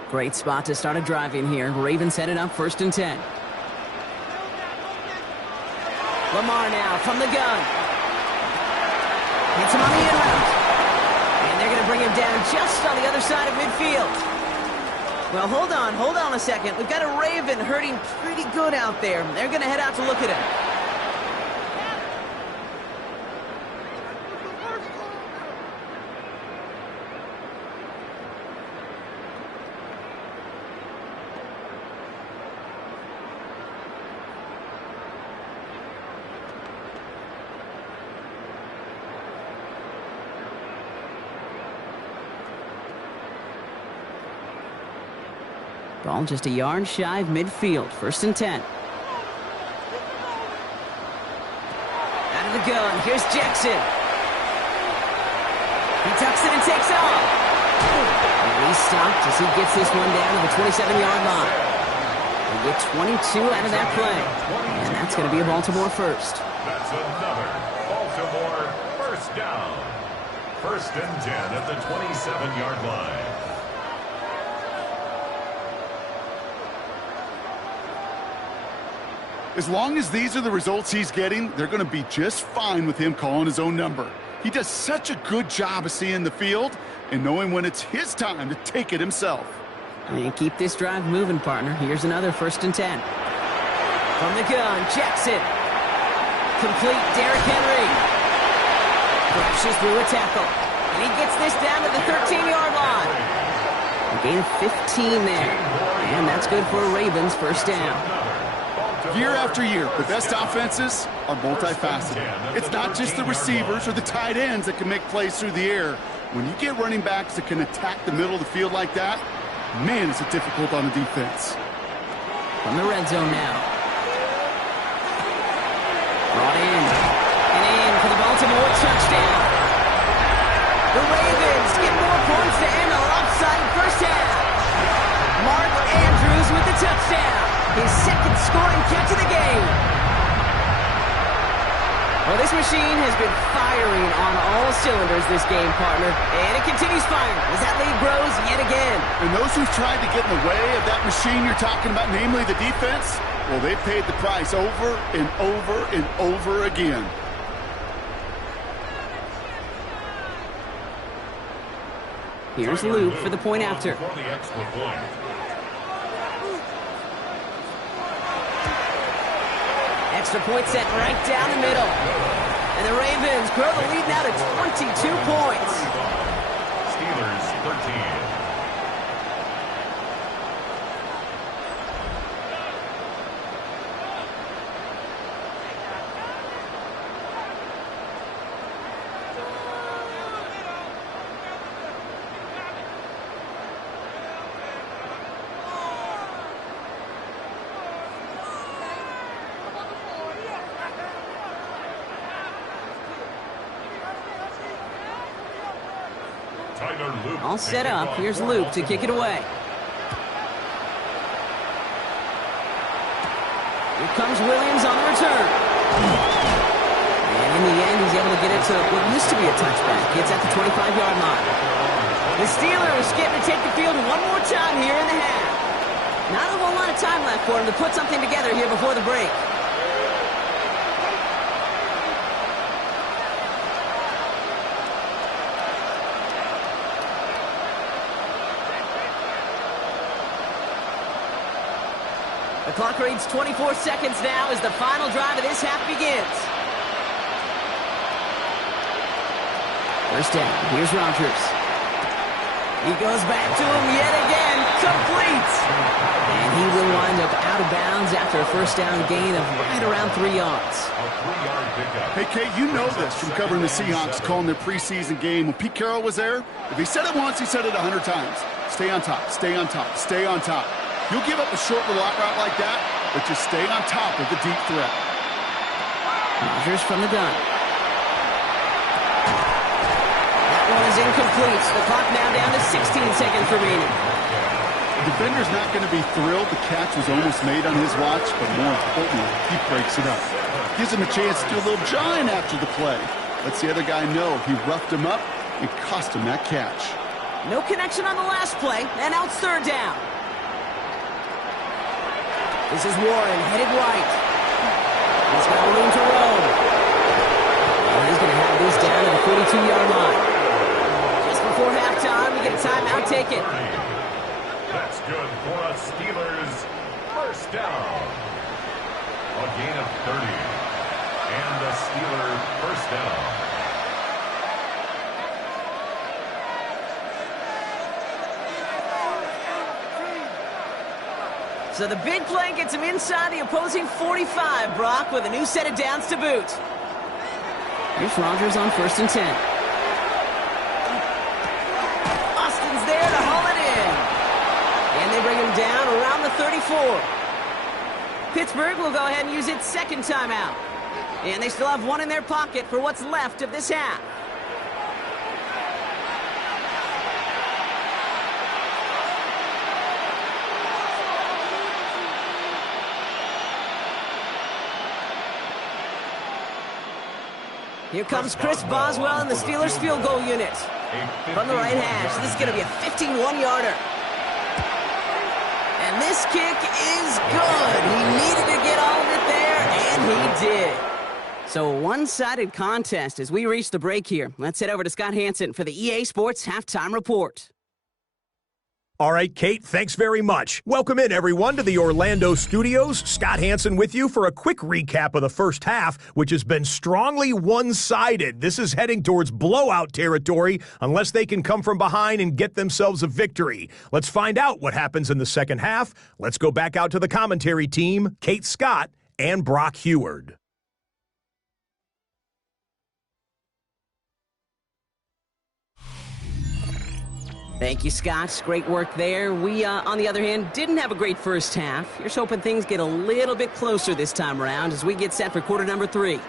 Great spot to start a drive in here. Ravens headed up 1st and 10. Lamar now from the gun. Hits him on the in route. And they're going to bring him down just on the other side of midfield. Well, hold on a second. We've got a Raven hurting pretty good out there. They're going to head out to look at him. Ball just a yard shy of midfield. 1st and 10. Out of the gun. Here's Jackson. He tucks it and takes off. And he's stopped as he gets this one down to the 27-yard line. They get 22 out of that play. And that's going to be a Baltimore first. That's another Baltimore first down. 1st and 10 at the 27-yard line. As long as these are the results he's getting, they're going to be just fine with him calling his own number. He does such a good job of seeing the field and knowing when it's his time to take it himself. And keep this drive moving, partner. Here's another 1st and 10. From the gun, Jackson. Complete, Derrick Henry. Crashes through a tackle. And he gets this down to the 13-yard line. A gain of 15 there. And that's good for a Ravens first down. Year after year, the best offenses are multifaceted. It's not just the receivers or the tight ends that can make plays through the air. When you get running backs that can attack the middle of the field like that, man, is it difficult on the defense. From the red zone now. Brought in. And in for the Baltimore touchdown. The Ravens get more points to end a lopsided first half. Mark Andrews with the touchdown. His 2nd scoring catch of the game. Well, this machine has been firing on all cylinders this game, partner. And it continues firing as that lead grows yet again. And those who've tried to get in the way of that machine you're talking about, namely the defense, well, they've paid the price over and over and over again. Here's Luke for the point after. For the extra point. Extra point set right down the middle. And the Ravens grow the lead now to 22 points. Steelers 13. All set up. Here's Luke to kick it away. Here comes Williams on the return. And in the end, he's able to get it to what used to be a touchback. It's at the 25-yard line. The Steelers getting to take the field one more time here in the half. Not a whole lot of time left for him to put something together here before the break. The clock reads 24 seconds now as the final drive of this half begins. First down. Here's Rodgers. He goes back to him yet again. Complete. And he will wind up out of bounds after a first down gain of right around 3 yards. Hey, Kate, you know this from covering the Seahawks, calling their preseason game. When Pete Carroll was there, if he said it once, he said it 100 times. Stay on top, stay on top, stay on top. You'll give up a short little out route like that, but just stay on top of the deep threat. Rodgers from the gun. That one is incomplete. The clock now down to 16 seconds remaining. The defender's not going to be thrilled the catch was almost made on his watch, but more importantly, he breaks it up. Gives him a chance to do a little jawing after the play. Lets the other guy know he roughed him up and cost him that catch. No connection on the last play, and now it's third down. This is Warren, headed right. He's got room to roll. And he's going to have this down to the 42-yard line. Just before halftime, we get a timeout taken. That's good for a Steelers first down. A gain of 30. And the Steelers first down. So the big play gets him inside the opposing 45, Brock, with a new set of downs to boot. Here's Rodgers on 1st and 10. Austin's there to haul it in. And they bring him down around the 34. Pittsburgh will go ahead and use its second timeout. And they still have one in their pocket for what's left of this half. Here comes Chris Boswell in the Steelers field goal unit. From the right hash, this is going to be a 51-yarder. And this kick is good. He needed to get all of it there, and he did. So a one-sided contest as we reach the break here. Let's head over to Scott Hansen for the EA Sports Halftime Report. All right, Kate, thanks very much. Welcome in, everyone, to the Orlando studios. Scott Hansen with you for a quick recap of the first half, which has been strongly one-sided. This is heading towards blowout territory unless they can come from behind and get themselves a victory. Let's find out what happens in the second half. Let's go back out to the commentary team, Kate Scott and Brock Heward. Thank you, Scott. Great work there. We, on the other hand, didn't have a great first half. Here's hoping things get a little bit closer this time around as we get set for quarter number 3.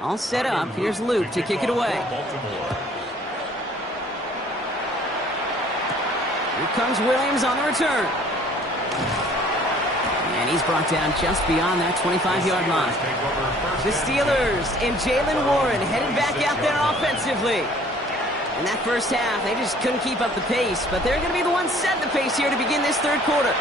All set up. Here's Luke to kick it away. Here comes Williams on the return. And he's brought down just beyond that 25-yard line. The Steelers and Jaylen Warren headed back out there offensively. In that first half, they just couldn't keep up the pace, but they're going to be the ones setting the pace here to begin this third quarter.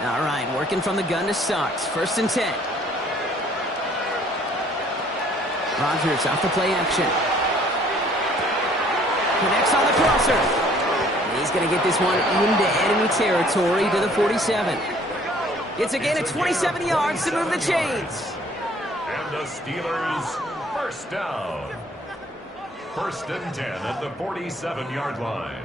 All right, working from the gun to start. 1st and 10. Rodgers off the play action. Connects on the crosser. And he's going to get this one into enemy territory to the 47. It's a gain of 27 yards to move the chains. And the Steelers first down. 1st and 10 at the 47-yard line.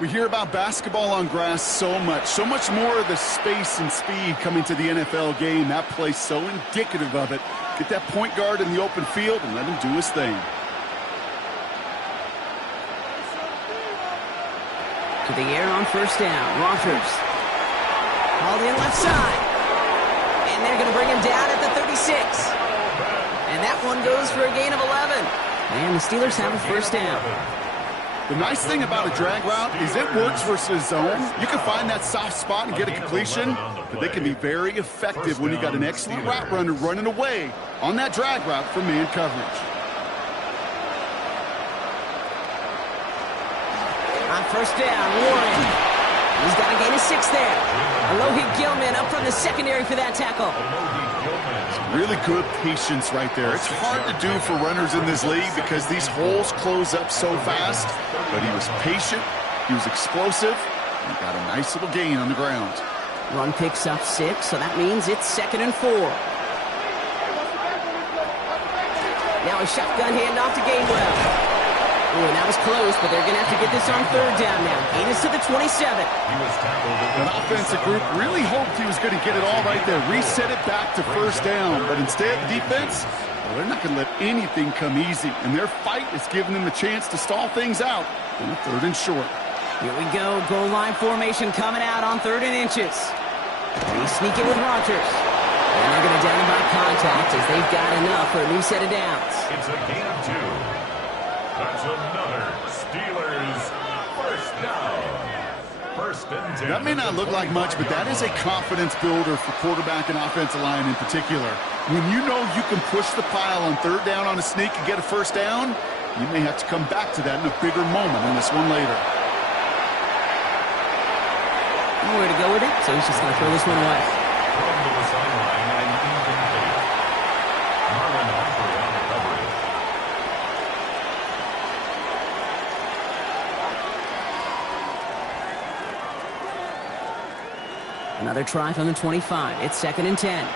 We hear about basketball on grass so much more of the space and speed coming to the NFL game. That play's so indicative of it. Get that point guard in the open field and let him do his thing. To the air on 1st down. Rodgers. Hauled in left side. And they're going to bring him down at the 36. And that one goes for a gain of 11. And the Steelers have a first down. The nice thing about a drag route is it works versus zone. You can find that soft spot and get a completion, but they can be very effective when you got an excellent route runner running away on that drag route for man coverage. On first down, Warren. He's got a gain of 6 there. Alohi Gilman up from the secondary for that tackle. Really good patience right there. It's hard to do for runners in this league because these holes close up so fast. But he was patient, he was explosive, and got a nice little gain on the ground. Run picks up 6, so that means it's 2nd and 4. Now a shotgun handoff to Gainwell. Oh, and that was close, but they're going to have to get this on 3rd down now. Gain is to the 27. The offensive group really hoped he was going to get it all right there, reset it back to first down. But instead, the defense, well, they're not going to let anything come easy. And their fight is giving them a chance to stall things out on 3rd and short. Here we go. Goal line formation coming out on 3rd and inches. They sneak it with Rodgers. And they're going to down him by contact as they've got enough for a new set of downs. It's a gain of 2. That's another Steelers first down. 1st and 10. That may not look like much, but that is a confidence builder for quarterback and offensive line in particular. When you know you can push the pile on 3rd down on a sneak and get a first down, you may have to come back to that in a bigger moment than this one later. Nowhere to go with it, so he's just going to throw this one away. From the sideline and incomplete. Marlon Humphrey on the coverage. Another try from the 25. It's 2nd and 10.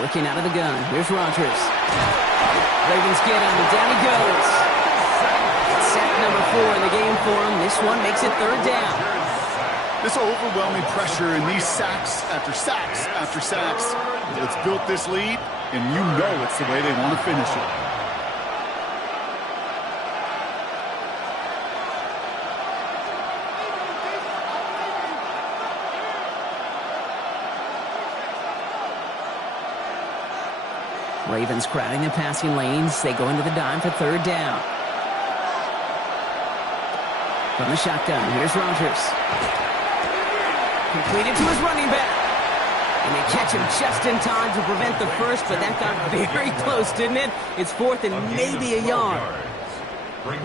Working out of the gun. Here's Rodgers. Ravens get him, and down he goes. It's sack number 4 in the game for him. This one makes it 3rd down. This overwhelming pressure and these sacks after sacks after sacks, it's built this lead, and you know it's the way they want to finish it. Ravens crowding the passing lanes. They go into the dime for 3rd down. From the shotgun, here's Rodgers. Completed to his running back. And they catch him just in time to prevent the first, but that got very close, didn't it? It's 4th and maybe a yard.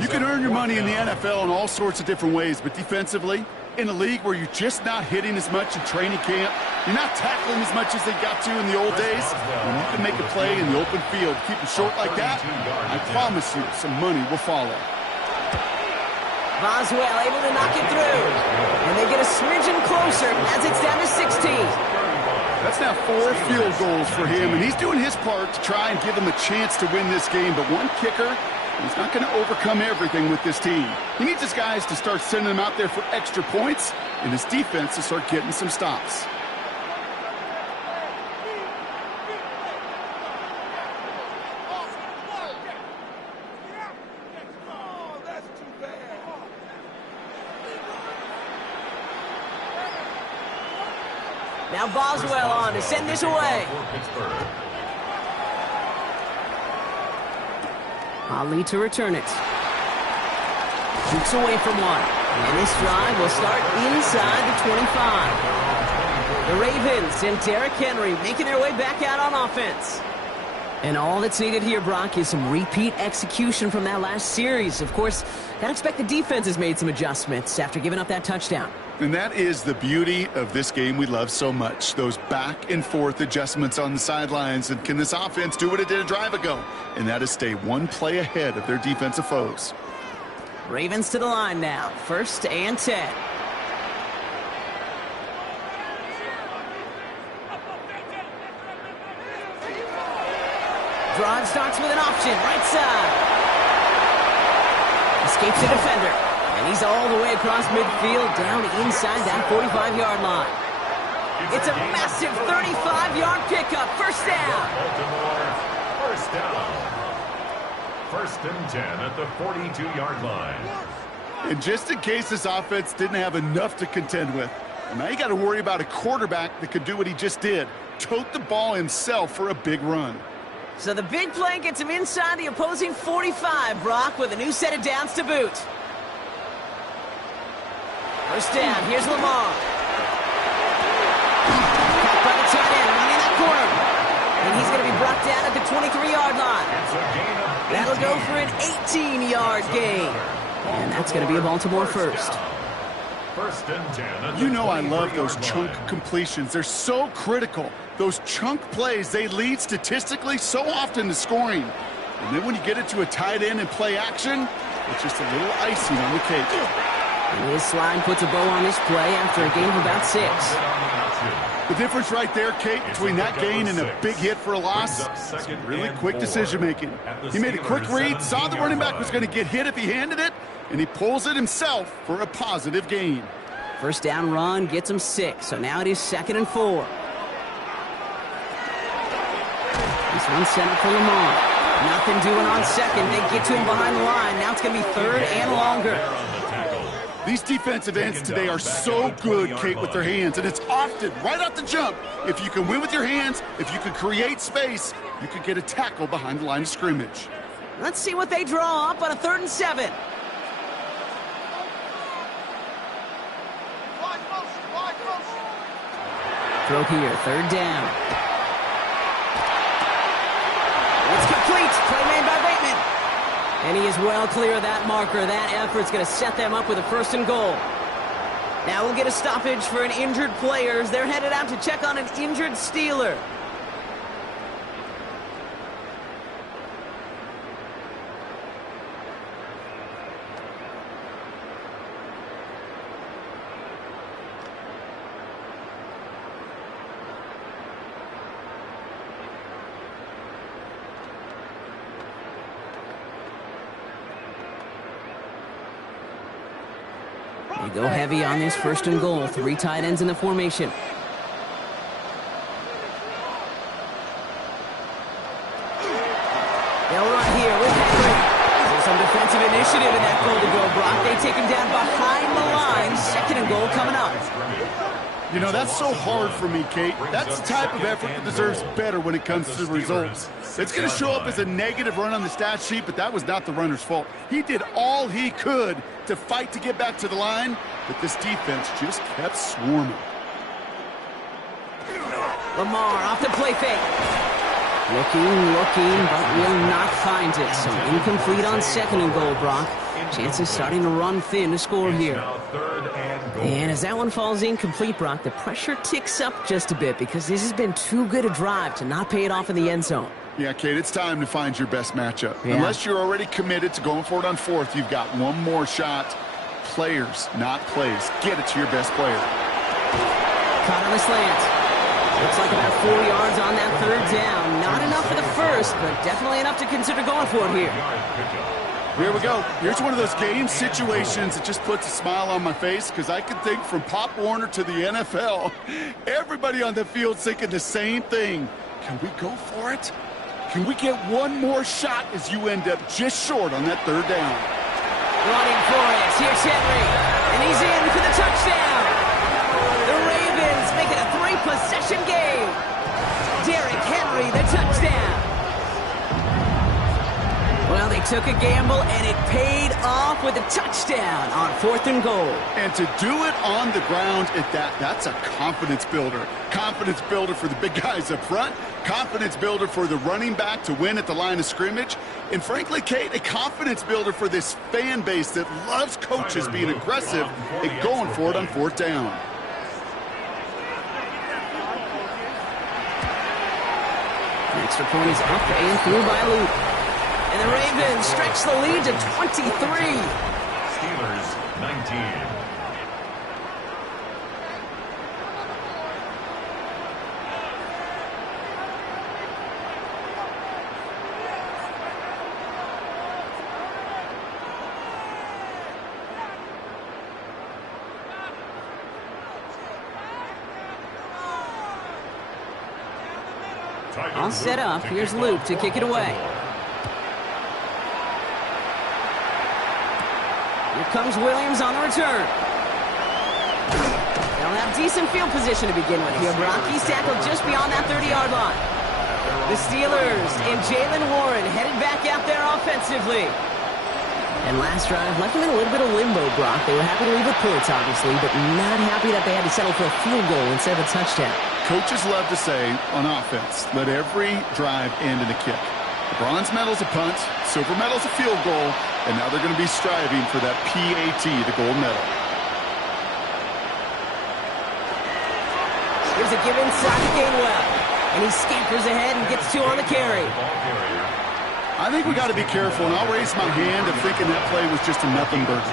You can earn your money in the NFL in all sorts of different ways, but defensively, in a league where you're just not hitting as much in training camp, you're not tackling as much as they got to in the old days, when you can make a play in the open field, keep it short like that, I promise you some money will follow. Boswell able to knock it through. And they get a smidgen closer as it's down to 16. That's now 4 field goals for him, and he's doing his part to try and give them a chance to win this game. But one kicker, he's not going to overcome everything with this team. He needs his guys to start sending them out there for extra points, and his defense to start getting some stops. Now Boswell on to send this away. Ali to return it. Shoots away from one. And this drive will start inside the 25. The Ravens and Derrick Henry making their way back out on offense. And all that's needed here, Brock, is some repeat execution from that last series. Of course, I'd expect the defense has made some adjustments after giving up that touchdown. And that is the beauty of this game we love so much, those back and forth adjustments on the sidelines. And can this offense do what it did a drive ago? And that is stay one play ahead of their defensive foes. Ravens to the line now, 1st and 10. Drive starts with an option, right side. Escapes the defender. And he's all the way across midfield, down inside that 45-yard line. It's a massive 35-yard pickup. First down. Baltimore, first down. 1st and 10 at the 42-yard line. And just in case this offense didn't have enough to contend with, well, now you got to worry about a quarterback that could do what he just did, tote the ball himself for a big run. So the big play gets him inside the opposing 45, Brock, with a new set of downs to boot. First down, here's Lamar. Caught by the tight end, running that corner. And he's going to be brought down at the 23-yard line. That'll go for an 18-yard gain. And that's going to be a Baltimore first. First and 10. You know I love those chunk completions. They're so critical. Those chunk plays, they lead statistically so often to scoring. And then when you get it to a tight end and play action, it's just a little icing on the cake. And his slide puts a bow on this play after a gain of about 6. The difference right there, Kate, between that gain and a big hit for a loss, is really quick decision-making. He made a quick read, saw the running back was going to get hit if he handed it, and he pulls it himself for a positive gain. First down run gets him 6, so now it is 2nd and 4. This one's sent up for Lamar. Nothing doing on second. They get to him behind the line. Now it's going to be 3rd and longer. These defensive ends today are so good, Kate, with their hands, and it's often right off the jump. If you can win with your hands, if you can create space, you can get a tackle behind the line of scrimmage. Let's see what they draw up on a 3rd and 7. Throw here, 3rd down. It's complete. Play made by Bateman. And he is well clear of that marker. That effort's going to set them up with a 1st and goal. Now we'll get a stoppage for an injured player as they're headed out to check on an injured Steeler. They go heavy on this 1st and goal. 3 tight ends in the formation. They'll run here with Henry. There's some defensive initiative in that goal to go, Brock. They take him down behind the line. 2nd and goal coming up. You know, that's so hard for me, Kate. That's the type of effort that deserves better when it comes to the results. It's going to show up as a negative run on the stat sheet, but that was not the runner's fault. He did all he could to fight to get back to the line, but this defense just kept swarming. Lamar off the play fake. Looking, but will not find it. So incomplete on 2nd and goal, Brock. Chances starting to run thin to score here. And as that one falls incomplete, Brock, the pressure ticks up just a bit because this has been too good a drive to not pay it off in the end zone. Yeah, Kate, it's time to find your best matchup. Yeah. Unless you're already committed to going for it on 4th, you've got one more shot. Players, not plays. Get it to your best player. Caught on the slant. Looks like about 4 yards on that 3rd down. Not enough for the first, but definitely enough to consider going for it here. Here we go. Here's one of those game situations that just puts a smile on my face because I can think from Pop Warner to the NFL. Everybody on the field thinking the same thing. Can we go for it? Can we get one more shot as you end up just short on that 3rd down? Running for it. Here's Henry. And he's in for the touchdown. The Ravens make it a 3-possession game. Derrick Henry, the touchdown. Well, they took a gamble, and it paid off with a touchdown on 4th and goal. And to do it on the ground at that's a confidence builder. Confidence builder for the big guys up front. Confidence builder for the running back to win at the line of scrimmage. And frankly, Kate, a confidence builder for this fan base that loves coaches being aggressive and going for it on 4th down. Extra point is up and through by Luke. And the Ravens stretch the lead to 23. Steelers 19. All set up. Here's Luke to kick it away. Here comes Williams on the return. They'll have decent field position to begin with here. Brock, he's tackled just beyond that 30-yard line. The Steelers and Jalen Warren headed back out there offensively. And last drive left them in a little bit of limbo, Brock. They were happy to leave with points, obviously, but not happy that they had to settle for a field goal instead of a touchdown. Coaches love to say, on offense, let every drive end in a kick. The bronze medal's a punt, silver medal's a field goal, and now they're going to be striving for that PAT, the gold medal. Here's a give inside to Gainwell, and he scampers ahead and gets 2 on the carry. I think we got to be careful, and I'll raise my hand of thinking that play was just a nothing burger.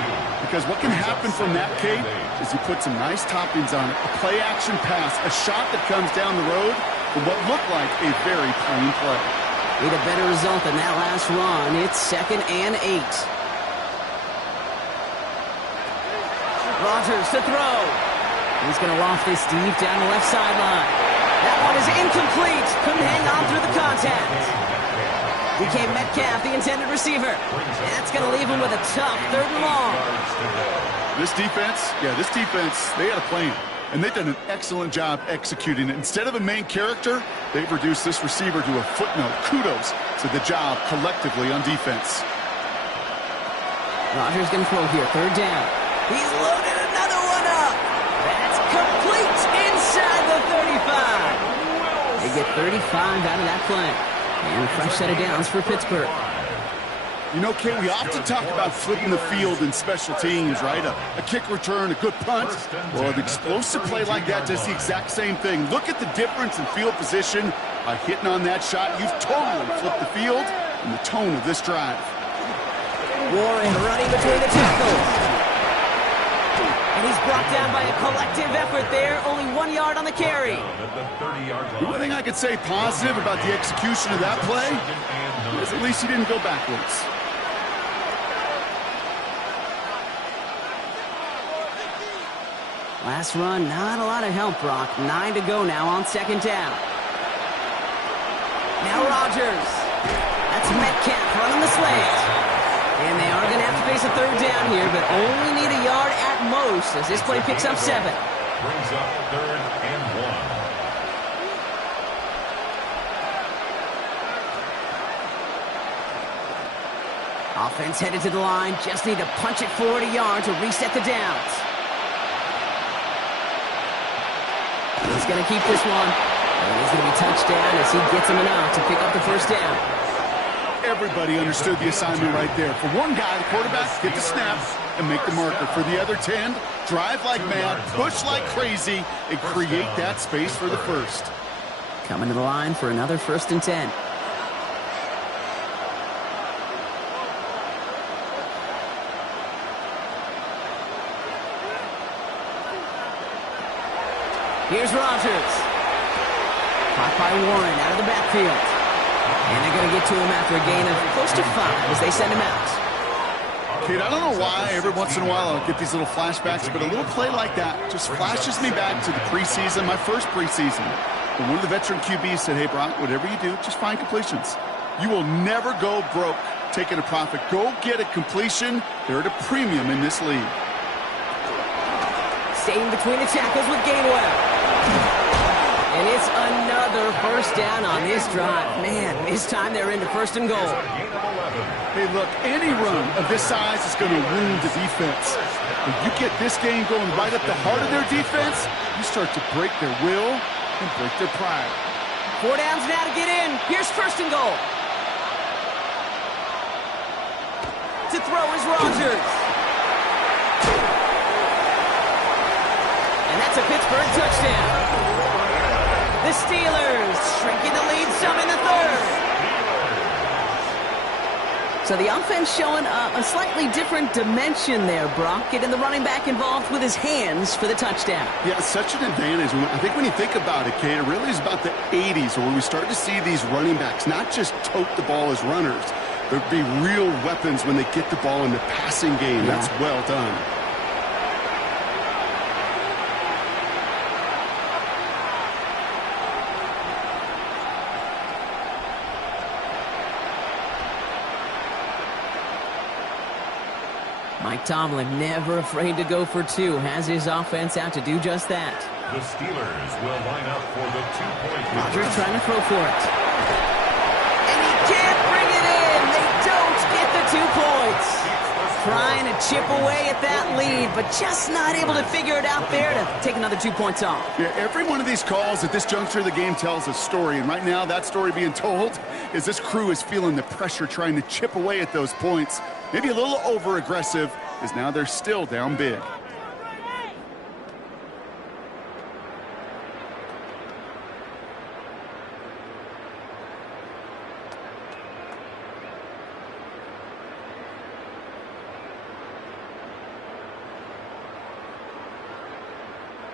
Because what can happen from that, Kate, is you put some nice toppings on it. A play-action pass, a shot that comes down the road for what looked like a very plain play. Need a better result than that last run. It's 2nd and 8. Rodgers to throw. He's going to loft this deep down the left sideline. That one is incomplete. Couldn't hang on through the contact. DK Metcalf, the intended receiver. That's going to leave him with a tough 3rd and long. This defense, they had a plan. And they've done an excellent job executing it. Instead of a main character, they've reduced this receiver to a footnote. Kudos to the job collectively on defense. Rodgers going to throw here, 3rd down. He's loaded another one up. That's complete inside the 35. They get 35 out of that play. And a fresh set of downs for Pittsburgh. You know, Kay, we often talk about flipping the field in special teams, right? A kick return, a good punt. Well, an explosive play like that does the exact same thing. Look at the difference in field position. By hitting on that shot, you've totally flipped the field and the tone of this drive. Warren running between the tackles. And he's brought down by a collective effort there. Only 1 yard on the carry. The one thing I could say positive about the execution of that play is at least he didn't go backwards. Last run, not a lot of help, Brock. 9 to go now on 2nd down. Now Rodgers. That's Metcalf running the slant. And they are going to have to face a 3rd down here, but only need a yard at most as this play picks up 7. Brings up 3rd and 1. Offense headed to the line. Just need to punch it forward a yard to reset the downs. He's going to keep this one. And he's going to be touched down as he gets him enough to pick up the 1st down. Everybody understood the assignment right there. For one guy, the quarterback, get the snap and make the marker. For the other 10, drive like mad, push like crazy, and create that space for the 1st. Coming to the line for another 1st and 10. Here's Rodgers. Caught by Warren out of the backfield. And they're going to get to him after a gain of close to 5 as they send him out. Kate, I don't know why every once in a while I'll get these little flashbacks, but a little play like that just flashes me back to the preseason, my first preseason. When one of the veteran QBs said, hey, Brock, whatever you do, just find completions. You will never go broke taking a profit. Go get a completion. They're at a premium in this league. Staying between the tackles with Gainwell. And it's another 1st down on this drive. Man, this time they're into 1st and goal. Hey, look, any run of this size is going to wound the defense. When you get this game going right up the heart of their defense, you start to break their will and break their pride. 4 downs now to get in. Here's 1st and goal. To throw is Rodgers. And that's a Pittsburgh touchdown. The Steelers shrinking the lead some in the 3rd. So the offense showing a slightly different dimension there, Brock. Getting the running back involved with his hands for the touchdown. Yeah, it's such an advantage. I think when you think about it, Kate, it really is about the 80s where we start to see these running backs not just tote the ball as runners. There'd be real weapons when they get the ball in the passing game. Yeah. That's well done. Mike Tomlin, never afraid to go for two, has his offense out to do just that. The Steelers will line up for the 2-point. Rodgers trying to throw for it. And he can't bring it in. They don't get the 2 points. Trying to chip away at that lead, but just not able to figure it out there to take another 2 points off. Yeah, every one of these calls at this juncture of the game tells a story, and right now that story being told is this crew is feeling the pressure trying to chip away at those points. Maybe a little over-aggressive, as now they're still down big.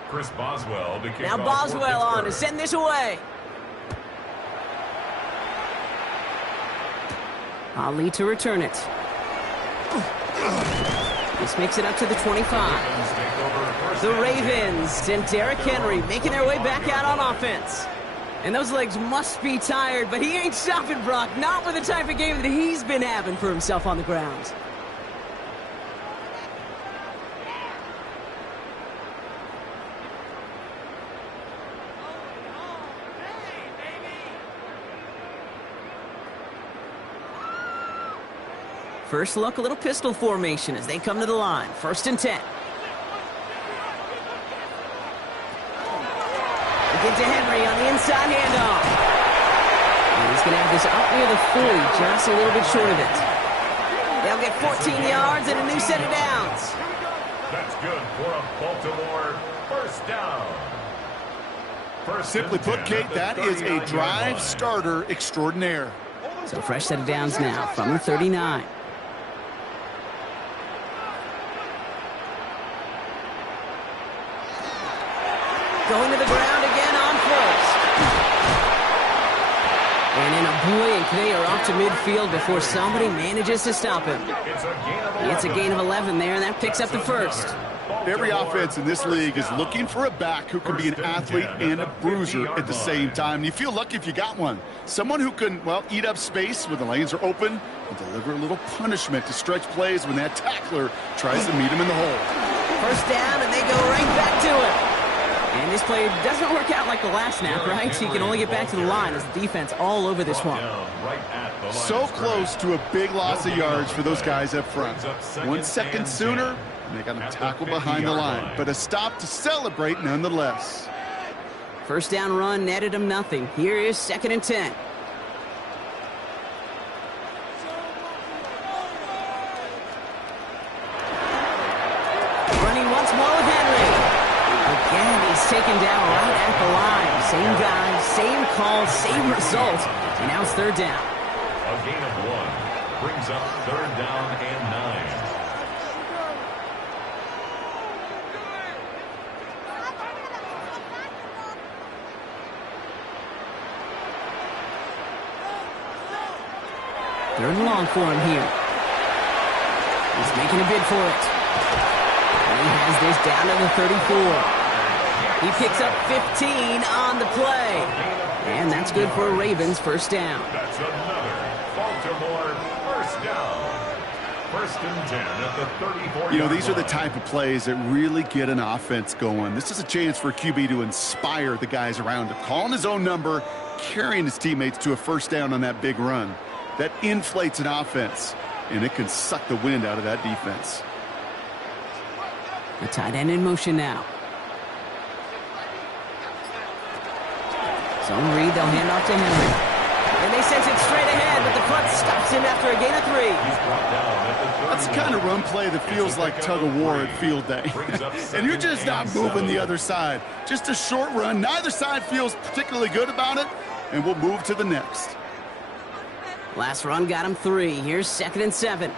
Chris Boswell to kick Now off for Boswell on to Pittsburgh. send this away. Ali to return it. This makes it up to the 25. The Ravens and Derrick Henry making their way back out on offense. And those legs must be tired, but he ain't stopping, Brock. Not with the type of game that he's been having for himself on the ground. First look, a little pistol formation as they come to the line. 1st and 10. We get to Henry on the inside handoff. And he's going to have this up near the 40, just a little bit short of it. They'll get 14 yards and a new set of downs. That's good for a Baltimore first down. Simply put, Kate, that is a drive starter extraordinaire. So fresh set of downs now from the 39. Going to the ground again on 1st. And in a blink, they are off to midfield before somebody manages to stop him. It's a gain of 11 there, and that picks up the 1st. Every offense in this league is looking for a back who can be an athlete and a bruiser at the same time. You feel lucky if you got one. Someone who can, well, eat up space when the lanes are open and deliver a little punishment to stretch plays when that tackler tries to meet him in the hole. 1st down, and they go right back to it. And this play doesn't work out like the last snap, right? He can only get back to the line as the defense all over this one. So close to a big loss of yards for those guys up front. 1 second sooner, and they got him tackled behind the line. But a stop to celebrate nonetheless. 1st down run netted him nothing. Here is 2nd and 10. Running once more with Henry. Again, he's taken down right at the line. Same guy, same call, same result. And now it's 3rd down. A gain of 1 brings up 3rd down and 9. Third and long for him here. He's making a bid for it. And he has this down to the 34. He picks up 15 on the play. And that's good for a Ravens 1st down. That's another Baltimore first down. 1st and 10 at the 34. You know, these are the type of plays that really get an offense going. This is a chance for a QB to inspire the guys around him. Calling his own number, carrying his teammates to a 1st down on that big run. That inflates an offense, and it can suck the wind out of that defense. The tight end in motion now. Zone read, they'll hand off to Henry. And they send it straight ahead, but the front stops him after a gain of 3. That's the kind of run play that feels like tug-of-war at field day. And you're just not moving the other side. Just a short run. Neither side feels particularly good about it, and we'll move to the next. Last run got him 3. Here's 2nd and 7.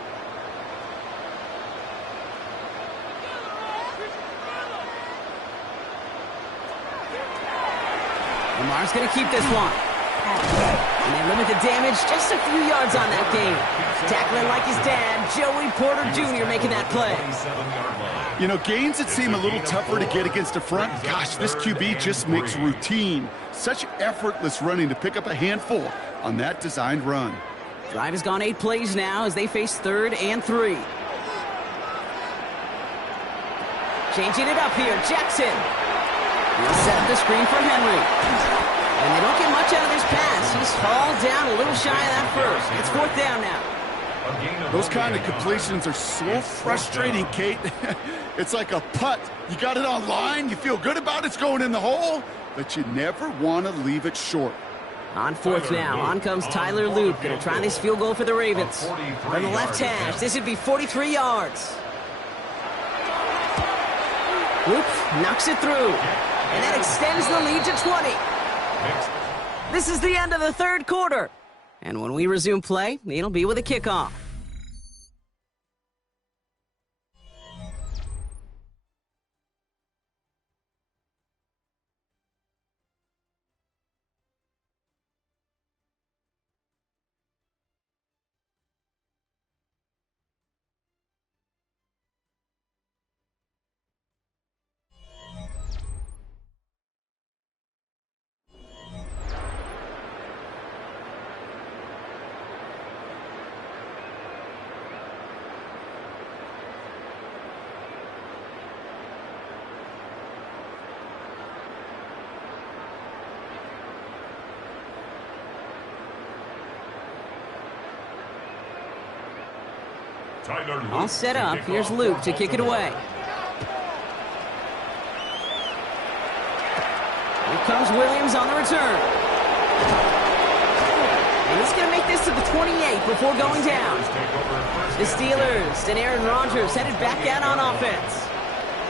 Lamar's going to keep this one. And they limit the damage just a few yards on that game. Tackling like his dad, Joey Porter Jr. making that play. You know, gains that seem a little tougher to get against a front, gosh, this QB just makes routine. Such effortless running to pick up a handful on that designed run. Drive has gone 8 plays now as they face 3rd and 3. Changing it up here, Jackson. He'll set up the screen for Henry. And they don't get much out of this pass. He's hauled down a little shy of that first. It's 4th down now. Those kind of completions are so frustrating, Kate. It's like a putt. You got it on line, you feel good about it's going in the hole, but you never want to leave it short. On 4th now, on comes Tyler Loop. Going to try this field goal for the Ravens. From the left hash, this would be 43 yards. Loop knocks it through. And that extends the lead to 20. This is the end of the 3rd quarter. And when we resume play, it'll be with a kickoff. All set up. Here's Luke to kick it away. Here comes Williams on the return. And he's going to make this to the 28 before going down. The Steelers and Aaron Rodgers headed back out on offense.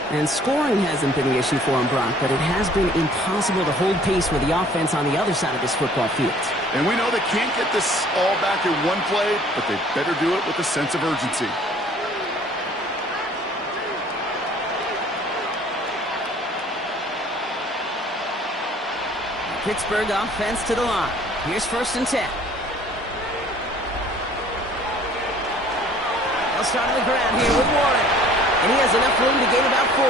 And scoring hasn't been the issue for him, Brock, but it has been impossible to hold pace with the offense on the other side of this football field. And we know they can't get this all back in one play, but they better do it with a sense of urgency. Pittsburgh offense to the line. Here's 1st and 10. They'll start on the ground here with Warren. And he has enough room to gain about 4.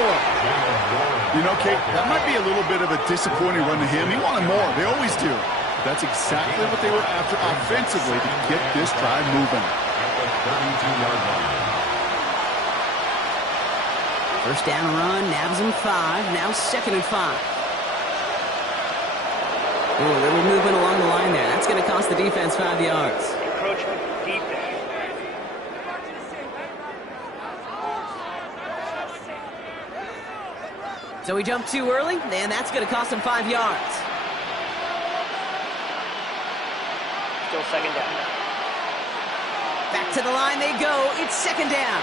You know, Kate, that might be a little bit of a disappointing run to him. He wanted more. They always do. But that's exactly what they were after offensively to get this drive moving. 1st down run, nabs him 5. Now 2nd and 5. Oh, a little movement along the line there. That's going to cost the defense 5 yards. Encroachment defense. So he jumped too early, and that's going to cost him 5 yards. Still 2nd down. Back to the line they go. It's 2nd down.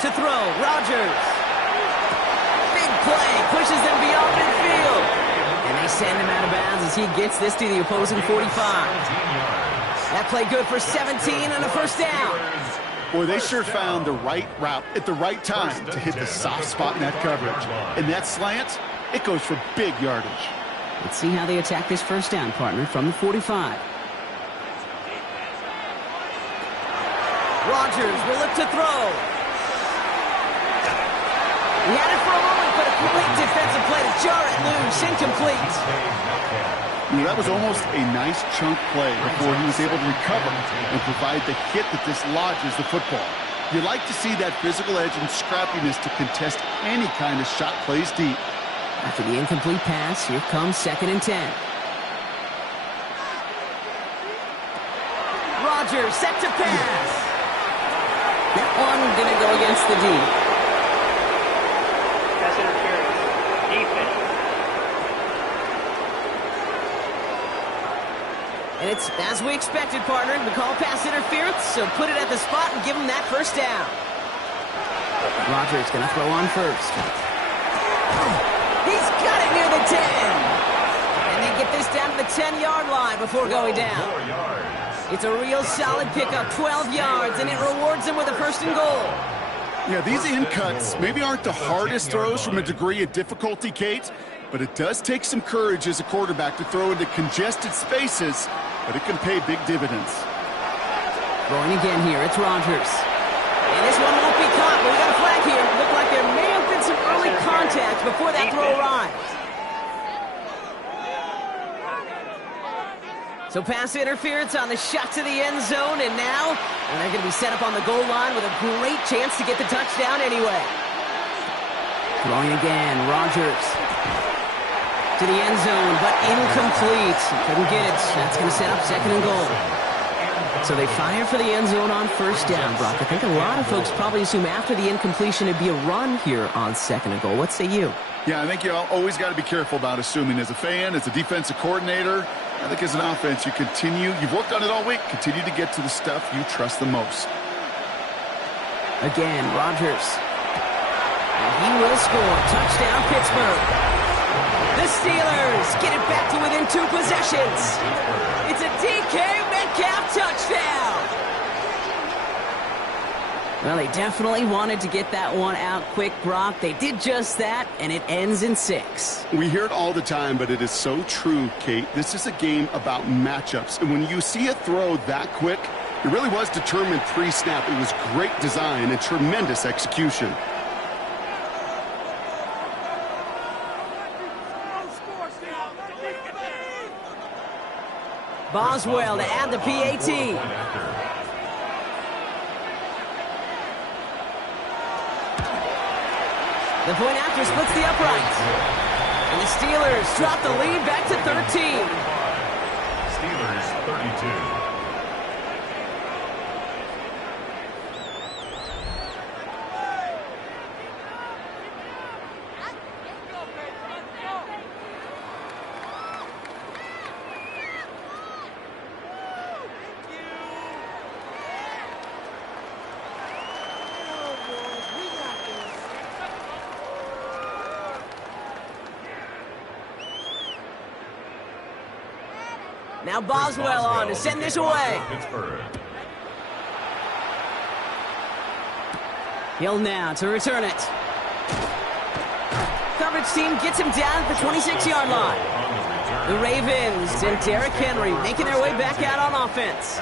To throw, Rodgers. Big play, pushes them beyond midfield. And they send him out of bounds as he gets this to the opposing 45. That play good for 17 and a 1st down. Boy, they sure found the right route at the right time to hit the soft spot in that coverage. And that slant, it goes for big yardage. Let's see how they attack this 1st down, partner, from the 45. Rodgers will look to throw. He had it for a moment, but a complete defensive play to jar it loose. Incomplete. You know, that was almost a nice chunk play before he was able to recover and provide the hit that dislodges the football. You like to see that physical edge and scrappiness to contest any kind of shot plays deep. After the incomplete pass, here comes 2nd and 10. Rodgers set to pass. That one going to go against the D. Pass interference. Defense. And it's as we expected, partner. We call pass interference, so put it at the spot and give him that 1st down. Rodgers going to throw on 1st. He's got it near the 10. And they get this down to the 10-yard line before going down. It's a real solid pickup, 12 yards, and it rewards him with a 1st and goal. Yeah, these in cuts maybe aren't the hardest throws from a degree of difficulty, Kate, but it does take some courage as a quarterback to throw into congested spaces, but it can pay big dividends. Throwing again here, it's Rodgers. And this one won't be caught, but we got a flag here. It looked like there may have been some early contact before that throw arrived. So pass interference on the shot to the end zone, and now they're going to be set up on the goal line with a great chance to get the touchdown anyway. Throwing again, Rodgers to the end zone, but incomplete. Couldn't get it. That's going to set up second and goal. So they fire for the end zone on first down, Brock. I think a lot of folks probably assume after the incompletion it'd be a run here on second and goal. What say you? Yeah, I think you always got to be careful about assuming. As a fan, as a defensive coordinator, I think as an offense, you've worked on it all week, continue to get to the stuff you trust the most. Again, Rodgers. And he will score. Touchdown, Pittsburgh. The Steelers get it back to within 2 possessions. It's a DK Metcalf touchdown. Well, they definitely wanted to get that one out quick, Brock. They did just that, and it ends in 6. We hear it all the time, but it is so true, Kate. This is a game about matchups. And when you see a throw that quick, it really was determined pre-snap. It was great design and tremendous execution. Boswell to add the PAT. The point after splits the uprights. And the Steelers drop the lead back to 13. Steelers 32. Now Boswell on to send this away. Hill now to return it. Coverage team gets him down at the 26-yard line. The Ravens and Derrick Henry making their way back out on offense.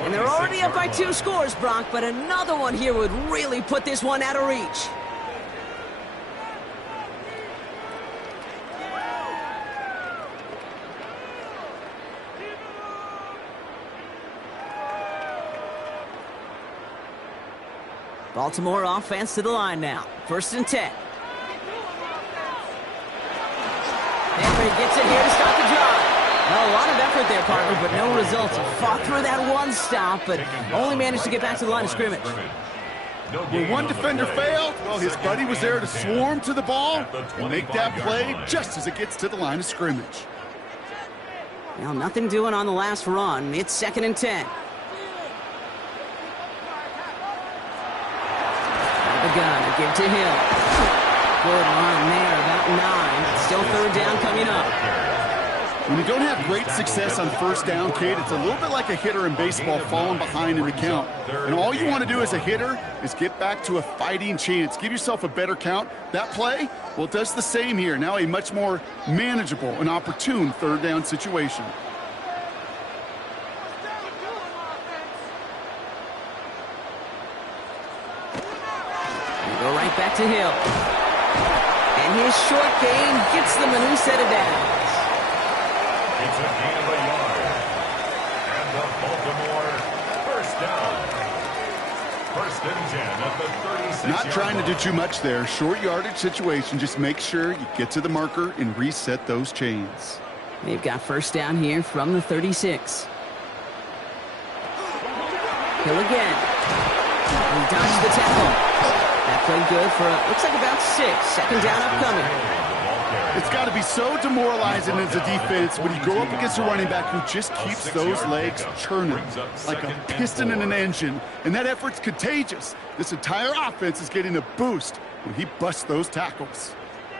And they're already up by 2 scores, Brock, but another one here would really put this one out of reach. Baltimore offense to the line now. 1st and 10. Henry gets it here to stop the drive. Well, a lot of effort there, partner, but no results. Fought through that one stop, but only managed to get back to the line of scrimmage. When one defender failed, well, his buddy was there to swarm to the ball and make that play just as it gets to the line of scrimmage. Well, nothing doing on the last run. It's 2nd and 10. Gun to give to Hill. Good run there, about 9. Still 3rd down coming up. When you don't have great success on 1st down, Kate, it's a little bit like a hitter in baseball falling behind in the count. And all you want to do as a hitter is get back to a fighting chance. Give yourself a better count. That play, well, it does the same here. Now a much more manageable and opportune 3rd down situation. Go right back to Hill. And his short gain gets them a new set of downs. It's a gain of a yard. And the Baltimore 1st down. 1st and 10 at the 36. Not trying to do too much there. Short yardage situation. Just make sure you get to the marker and reset those chains. They've got 1st down here from the 36. Hill again. He dodges the tackle. That played good for, looks like about 6. 2nd down upcoming. It's got to be so demoralizing as a defense when you go up against a running back who just keeps those legs churning like a piston in an engine. And that effort's contagious. This entire offense is getting a boost when he busts those tackles.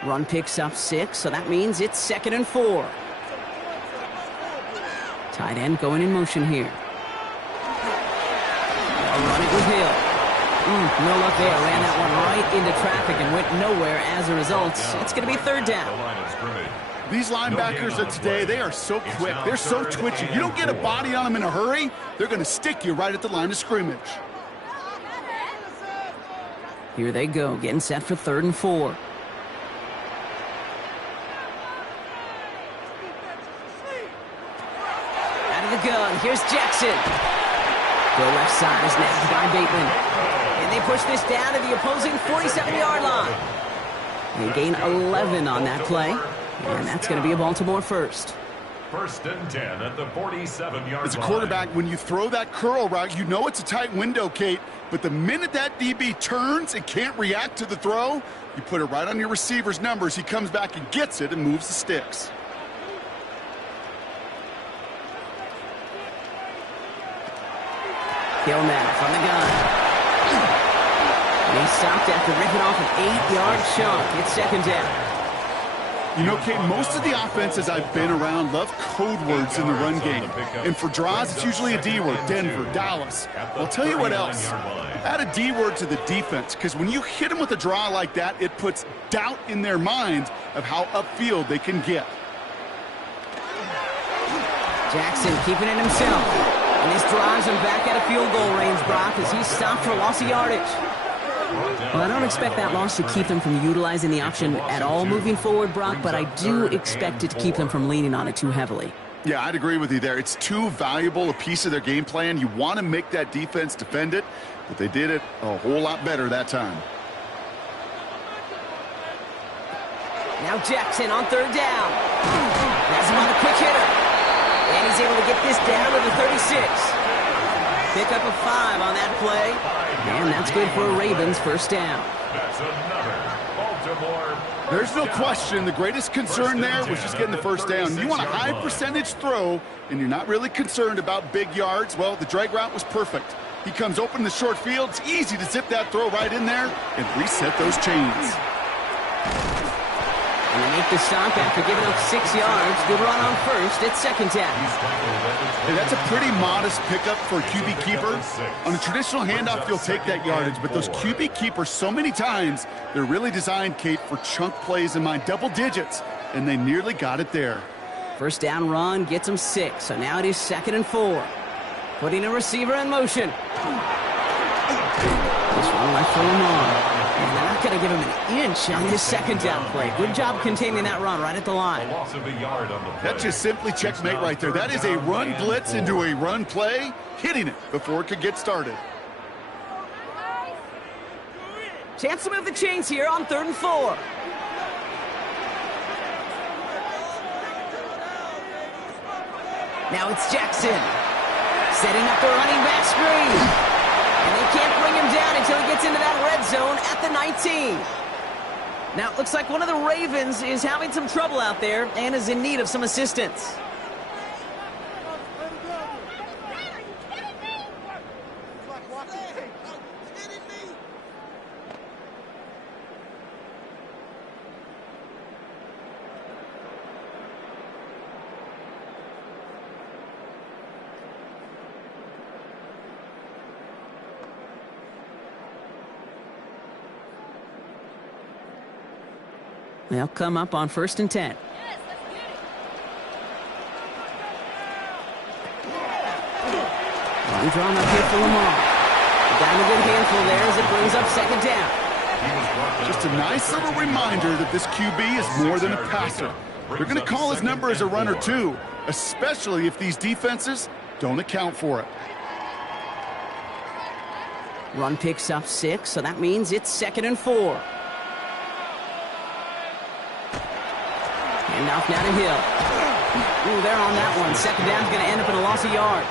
Run picks up 6, so that means it's 2nd and 4. Tight end going in motion here. They'll run it with Hill. No luck there. Ran that one right into traffic and went nowhere as a result. It's going to be 3rd down. These linebackers of today, they are so quick. They're so twitchy. You don't get a body on them in a hurry, they're going to stick you right at the line of scrimmage. Here they go, getting set for 3rd and 4. here's Jackson. The left side is nabbed by Bateman. And they push this down to the opposing 47-yard line. They gain 11 on that play. And that's going to be a Baltimore first. First and 10 at the 47-yard line. As a quarterback, when you throw that curl route, you know it's a tight window, Kate. But the minute that DB turns and can't react to the throw, you put it right on your receiver's numbers. He comes back and gets it and moves the sticks. Gilman from the gun. And he stopped after ripping off an 8-yard chunk. It's second down. You know, Kate, most of the offenses I've been around love code words in the run game. And for draws, it's usually a D word, Denver, Dallas. I'll tell you what else. Add a D word to the defense, because when you hit them with a draw like that, it puts doubt in their mind of how upfield they can get. Jackson keeping it himself. And this drives him back out of field goal range, Brock, as he's stopped for loss of yardage. Well, I don't expect that loss to keep them from utilizing the option at all moving forward, Brock, but I do expect it to keep them from leaning on it too heavily. Yeah, I'd agree with you there. It's too valuable a piece of their game plan. You want to make that defense defend it, but they did it a whole lot better that time. Now Jackson on third down. Has him on the quick hitter. And he's able to get this down to the 36. Pick up a 5 on that play. And that's good for a Ravens first down. That's another Baltimore. There's no question the greatest concern there was just getting the first down. You want a high percentage throw, and you're not really concerned about big yards. Well, the drag route was perfect. He comes open in the short field. It's easy to zip that throw right in there and reset those chains. And they make the stop after giving up 6 yards. Good run on first. It's second down. Hey, that's a pretty modest pickup for a QB keeper. On a traditional handoff, you'll take that yardage, but those QB keepers, so many times, they're really designed, Kate, for chunk plays in mind, double digits, and they nearly got it there. First down run gets them 6, so now it is 2nd and 4. Putting a receiver in motion. This one left for Lamar. And they're not going to give him an inch on this second down play. Good job containing that run right at the line. Loss of a yard on the play. That's just simply checkmate right there. That is a run blitz into a run play, hitting it before it could get started. Chance to move the chains here on 3rd and 4. Now it's Jackson. Setting up the running back screen. And they can't bring him down until he gets into that red zone at the 19. Now, it looks like one of the Ravens is having some trouble out there and is in need of some assistance. They'll come up on 1st and 10. One drawn up here for Lamar. Got a good handful there as it brings up 2nd down. Just a nice little reminder that this QB is more than a passer. They're going to call his number as a runner too, especially if these defenses don't account for it. Run picks up 6, so that means it's 2nd and 4. And off now to Hill. Ooh, they're on that one. 2nd down's going to end up in a loss of yards.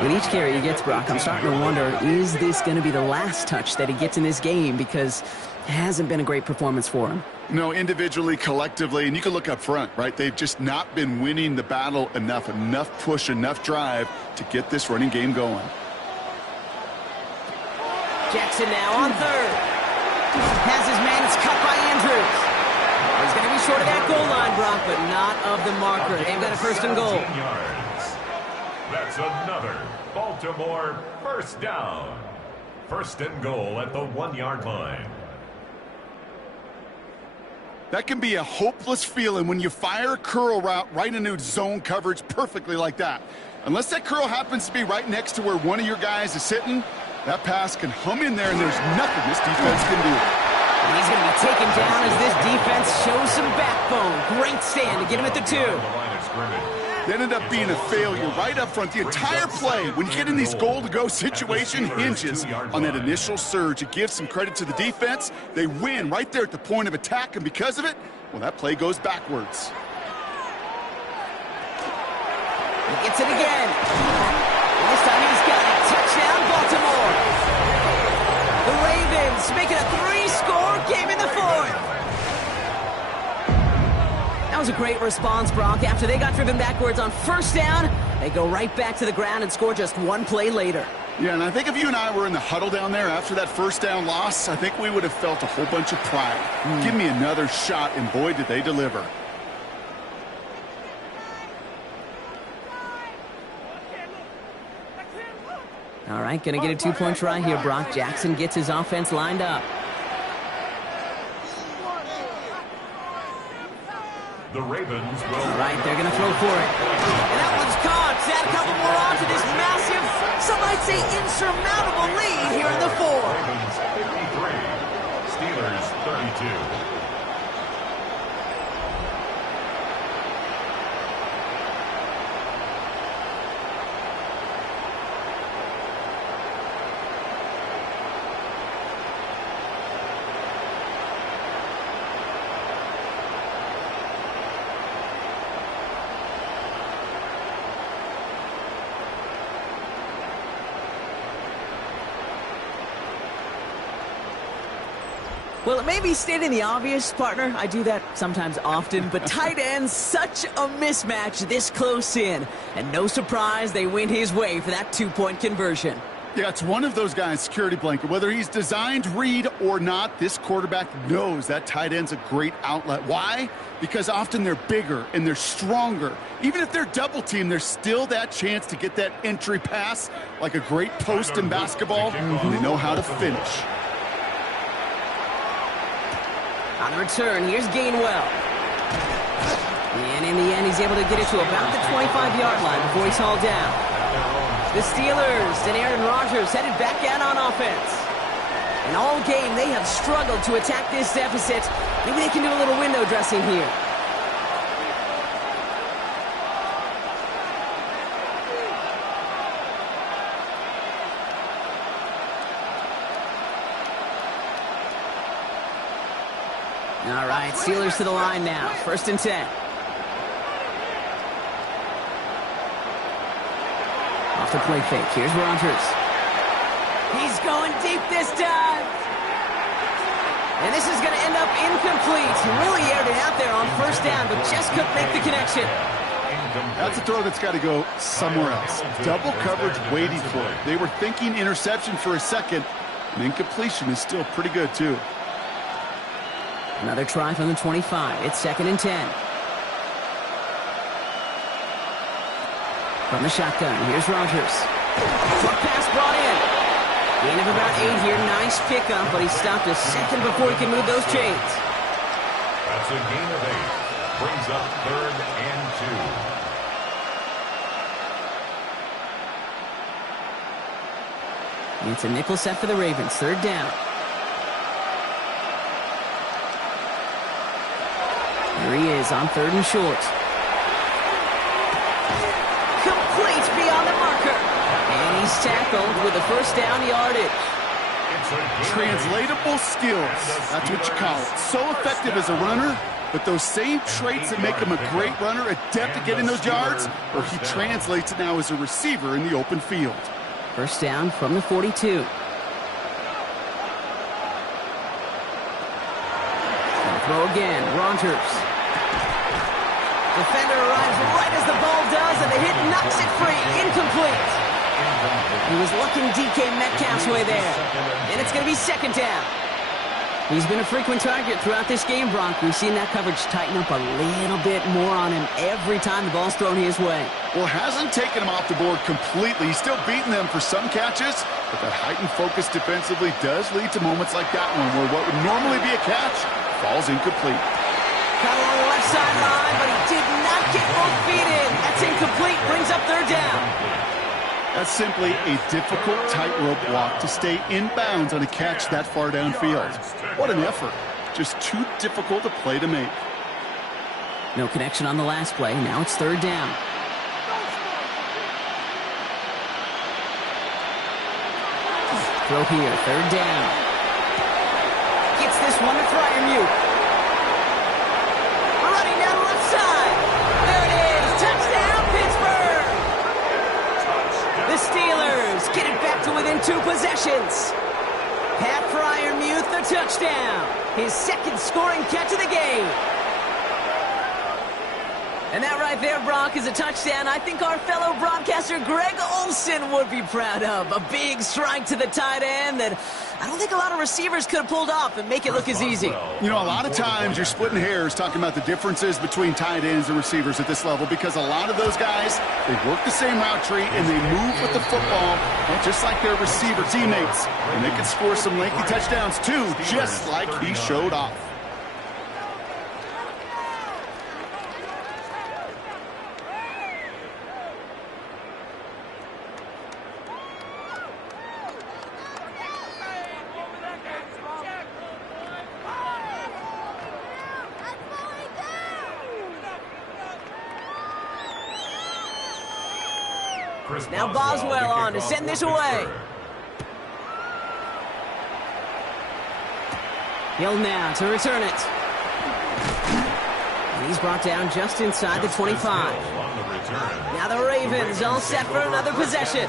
With each carry he gets, Brock, I'm starting to wonder, is this going to be the last touch that he gets in this game? Because it hasn't been a great performance for him. No, individually, collectively, and you can look up front, right? They've just not been winning the battle enough push, enough drive to get this running game going. Jackson now on 3rd. Has his man. It's cut by Andrews. He's going to be short of that goal line, Brock, but not of the marker. They've got a 1st and goal. Yards. That's another Baltimore first down. 1st and goal at the 1-yard line. That can be a hopeless feeling when you fire a curl route right into zone coverage perfectly like that. Unless that curl happens to be right next to where one of your guys is sitting, that pass can hum in there and there's nothing this defense can do. And he's going to be taken down as this defense shows some backbone. Great stand to get him at the 2. They ended up being a failure right up front. The entire play, when you get in these goal-to-go situation, hinges on that initial surge. It gives some credit to the defense. They win right there at the point of attack, and because of it, well, that play goes backwards. He gets it again. This time he's got it. Touchdown, Baltimore. The Ravens make it a 3-score game in the fourth. That was a great response, Brock. After they got driven backwards on first down, they go right back to the ground and score just one play later. Yeah, and I think if you and I were in the huddle down there after that first down loss, I think we would have felt a whole bunch of pride. Give me another shot, and boy, did they deliver. All right, going to get a 2-point try here, Brock. Jackson gets his offense lined up. The Ravens will... All right, they're going to throw for it. And that one's caught. Add a couple more on to this massive, some might say insurmountable lead here in the fourth. Ravens 53, Steelers 32. Well, it may be stating the obvious, partner. I do that sometimes often, but tight ends, such a mismatch this close in. And no surprise, they went his way for that 2-point conversion. Yeah, it's one of those guys, security blanket. Whether he's designed read or not, this quarterback knows that tight end's a great outlet. Why? Because often they're bigger and they're stronger. Even if they're double teamed, there's still that chance to get that entry pass like a great post in basketball. They know how to finish. On the return, here's Gainwell. And in the end, he's able to get it to about the 25-yard line before he's hauled down. The Steelers and Aaron Rodgers headed back out on offense. And all game, they have struggled to attack this deficit. Maybe they can do a little window dressing here. All right, Steelers to the line now. 1st and 10. Off the play fake. Here's Rodgers. He's going deep this time. And this is going to end up incomplete. He really aired it out there on 1st down, but just couldn't make the connection. That's a throw that's got to go somewhere else. Double coverage waiting for it. They were thinking interception for a second, and incompletion is still pretty good, too. Another try from the 25. It's 2nd and 10. From the shotgun, here's Rodgers. Short pass brought in. Gain of about 8 here. Nice pickup, but he stopped a second before he can move those chains. That's a gain of 8. Brings up 3rd and 2. It's a nickel set for the Ravens. 3rd down. Here he is on 3rd and short. Complete beyond the marker. And he's tackled with a 1st down yardage. Translatable skills. That's what you call it. So effective as a runner, but those same traits that make him a great runner, adept at getting those yards, or he translates it now as a receiver in the open field. 1st down from the 42. Throw again, Rodgers. Defender arrives right as the ball does, and the hit knocks it free. Incomplete. He was looking DK Metcalf's way there. And it's going to be 2nd down. He's been a frequent target throughout this game, Bronk. We've seen that coverage tighten up a little bit more on him every time the ball's thrown his way. Well, hasn't taken him off the board completely. He's still beating them for some catches, but that heightened focus defensively does lead to moments like that one where what would normally be a catch falls incomplete. Caught along the left sideline, but he did not get both feet in. That's incomplete. Brings up 3rd down. That's simply a difficult tightrope walk to stay in bounds on a catch that far downfield. What an effort. Just too difficult a play to make. No connection on the last play. Now it's 3rd down. Throw here, third down. Gets this one to Freiermuth. Running down the left side. There it is. Touchdown, Pittsburgh. The Steelers get it back to within 2 possessions. Pat Freiermuth, the touchdown. His second scoring catch of the game. And that right there, Brock, is a touchdown I think our fellow broadcaster Greg Olsen would be proud of. A big strike to the tight end that I don't think a lot of receivers could have pulled off and make it look as easy. You know, a lot of times you're splitting hairs talking about the differences between tight ends and receivers at this level because a lot of those guys, they work the same route tree and they move with the football, well, just like their receiver teammates. And they can score some lengthy touchdowns too, just like he showed off. Now Boswell on to send this away. Hill now to return it. And he's brought down just inside the 25. Now the Ravens all set for another possession.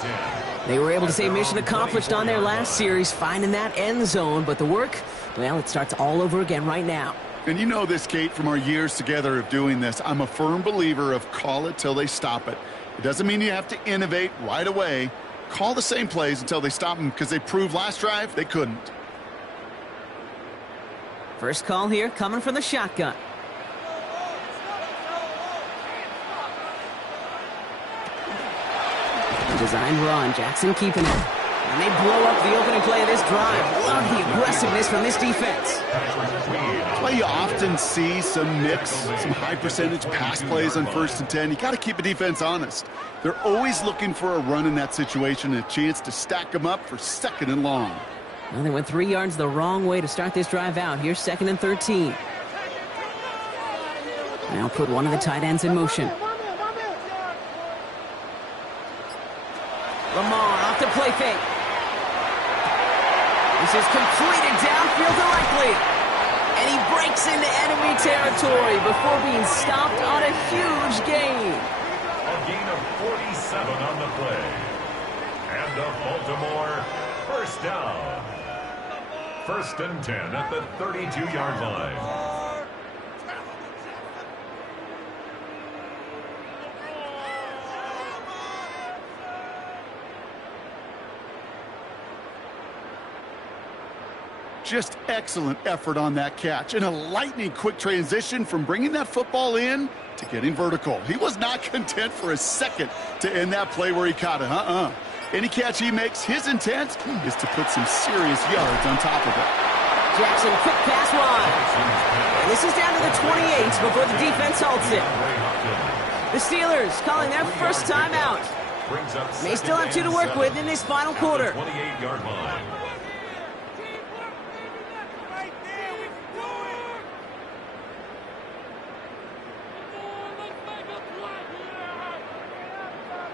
They were able to say mission accomplished on their last series, finding that end zone. But the work, well, it starts all over again right now. And you know this, Kate, from our years together of doing this. I'm a firm believer of call it till they stop it. It doesn't mean you have to innovate right away. Call the same plays until they stop them because they proved last drive they couldn't. First call here coming from the shotgun. Design run. Jackson keeping it. And they blow up the opening play of this drive. Love the aggressiveness from this defense. That's why you often see some mix, some high percentage pass plays on 1st and 10. You got to keep a defense honest. They're always looking for a run in that situation and a chance to stack them up for 2nd and long. Well, they went 3 yards the wrong way to start this drive out. Here's 2nd and 13. Now put one of the tight ends in motion. Lamar off the play fake. This is completed downfield directly. And he breaks into enemy territory before being stopped on a huge gain. A gain of 47 on the play. And a Baltimore first down. 1st and 10 at the 32-yard line. Just excellent effort on that catch and a lightning quick transition from bringing that football in to getting vertical. He was not content for a second to end that play where he caught it. Any catch he makes, his intent is to put some serious yards on top of it. Jackson, quick pass wide. And this is down to the 28 before the defense halts it. The Steelers calling their first timeout. They still have 2 to work with in this final quarter. 28-yard line.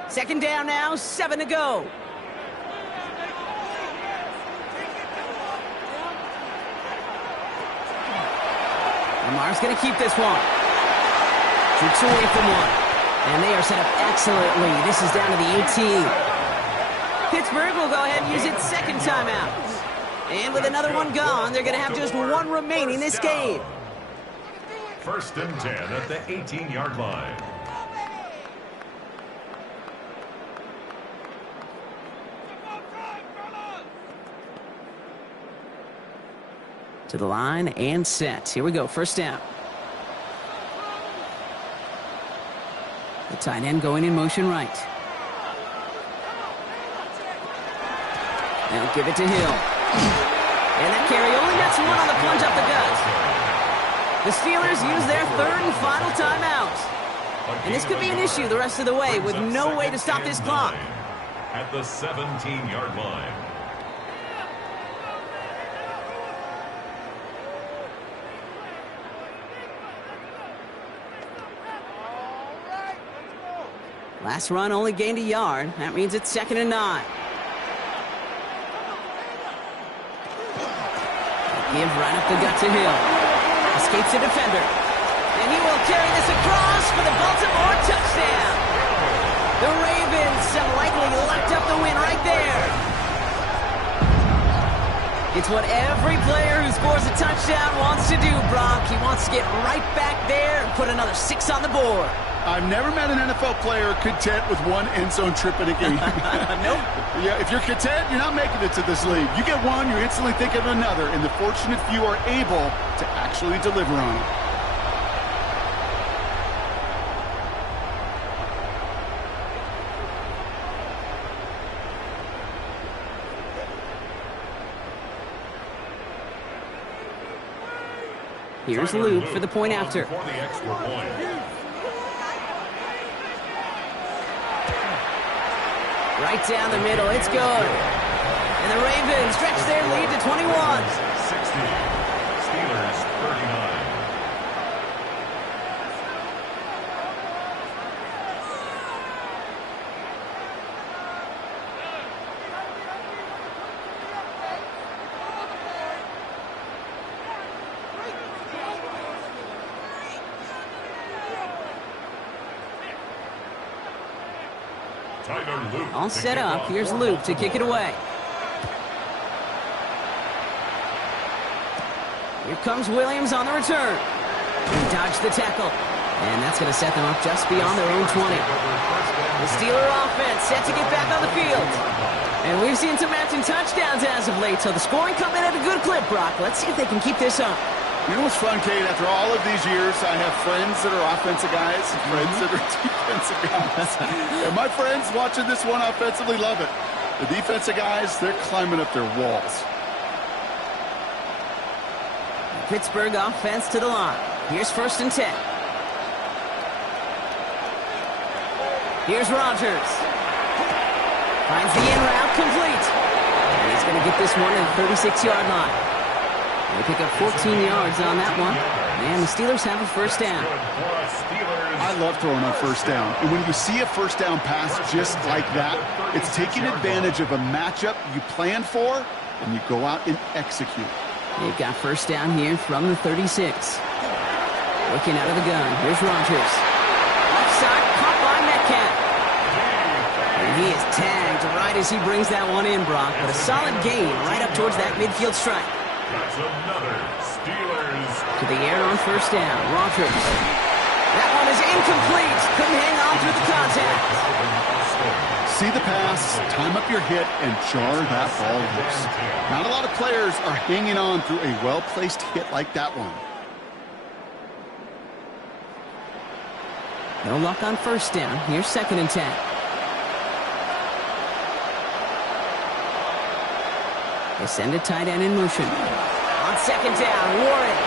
Second down now, 7 to go. Lamar's going to keep this one. Shoots away from one. And they are set up excellently. This is down to the 18. Pittsburgh will go ahead and use its second timeout. And with another one gone, they're going to have just one remaining this game. 1st and 10 at the 18-yard line. To the line and set. Here we go, first down. The tight end going in motion right. Now give it to Hill. And that carry only gets one on the plunge up the gut. The Steelers use their 3rd and final timeout. And this could be an issue the rest of the way with no way to stop this clock. At the 17-yard line. Last run only gained a yard. That means it's 2nd and 9. Give right up the gut to Hill. Escapes a defender. And he will carry this across for the Baltimore touchdown. The Ravens have likely locked up the win right there. It's what every player who scores a touchdown wants to do, Brock. He wants to get right back there and put another 6 on the board. I've never met an NFL player content with one end zone trip in a game. Nope. Yeah, if you're content, you're not making it to this league. You get one, you're instantly thinking of another, and the fortunate few are able to actually deliver on it. Here's Luke for the point after. For the extra point. Right down the middle, it's good. And the Ravens stretch their lead to 21. 60. Steelers 39. All set up. Here's Luke to kick it away. Here comes Williams on the return. He dodged the tackle. And that's going to set them up just beyond their own 20. The Steeler offense set to get back on the field. And we've seen some matching touchdowns as of late, so the scoring coming at a good clip, Brock. Let's see if they can keep this up. You know what's fun, Kate? After all of these years, I have friends that are offensive guys and friends that are defensive guys. And my friends watching this one offensively love it. The defensive guys, they're climbing up their walls. Pittsburgh offense to the line. Here's 1st and 10. Here's Rodgers. Finds the in route complete. And he's going to get this one at the 36-yard line. They pick up 14 yards on that one. And the Steelers have a 1st down. I love throwing on 1st down. And when you see a 1st down pass just like that, it's taking advantage of a matchup you planned for, and you go out and execute. They've got 1st down here from the 36. Looking out of the gun. Here's Rodgers. Offside, caught by Metcalf. And he is tagged right as he brings that one in, Brock. But a solid gain right up towards that midfield strike. That's another Steelers. To the air on 1st down. Rodgers. That one is incomplete. Couldn't hang on through the contact. See the pass, time up your hit, and jar that ball loose. Not a lot of players are hanging on through a well-placed hit like that one. No luck on 1st down. Here's 2nd and 10. They send a tight end in motion. On 2nd down, Warren.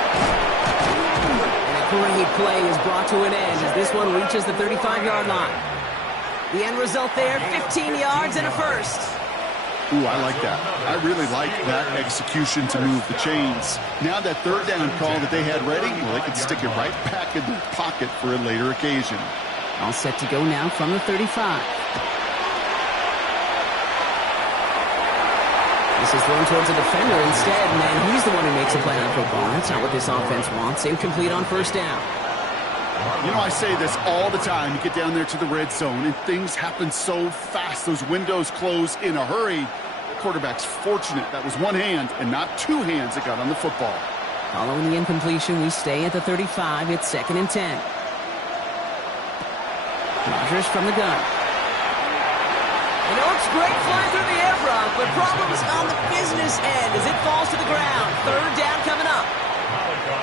And a great play is brought to an end as this one reaches the 35-yard line. The end result there, 15 yards and a 1st. Ooh, I like that. I really like that execution to move the chains. Now that 3rd down call that they had ready, well, they could stick it right back in their pocket for a later occasion. All set to go now from the 35. This is thrown towards a defender instead, and then he's the one who makes a play on football. That's not what this offense wants. Incomplete on 1st down. You know, I say this all the time. You get down there to the red zone, and things happen so fast. Those windows close in a hurry. The quarterback's fortunate. That was one hand and not 2 hands that got on the football. Following the incompletion, we stay at the 35. It's 2nd and 10. Rodgers from the gun. It looks great flying through the air, Brock, but problems on the business end as it falls to the ground. 3rd down coming up.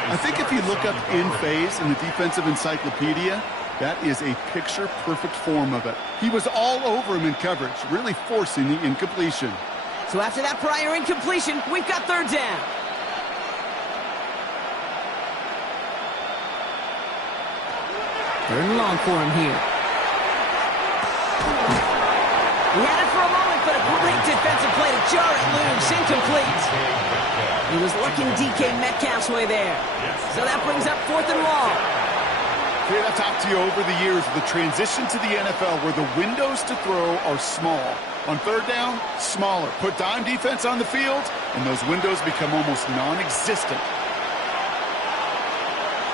I think if you look up in phase in the defensive encyclopedia, that is a picture-perfect form of it. He was all over him in coverage, really forcing the incompletion. So after that prior incompletion, we've got 3rd down. Third and long for him here. He had it for a moment, but a great defensive play to jar it loose. Incomplete. He was looking DK Metcalf's way there. So that brings up 4th and long. Okay, I've talked to you over the years of the transition to the NFL where the windows to throw are small. On third down, smaller. Put dime defense on the field, and those windows become almost non-existent.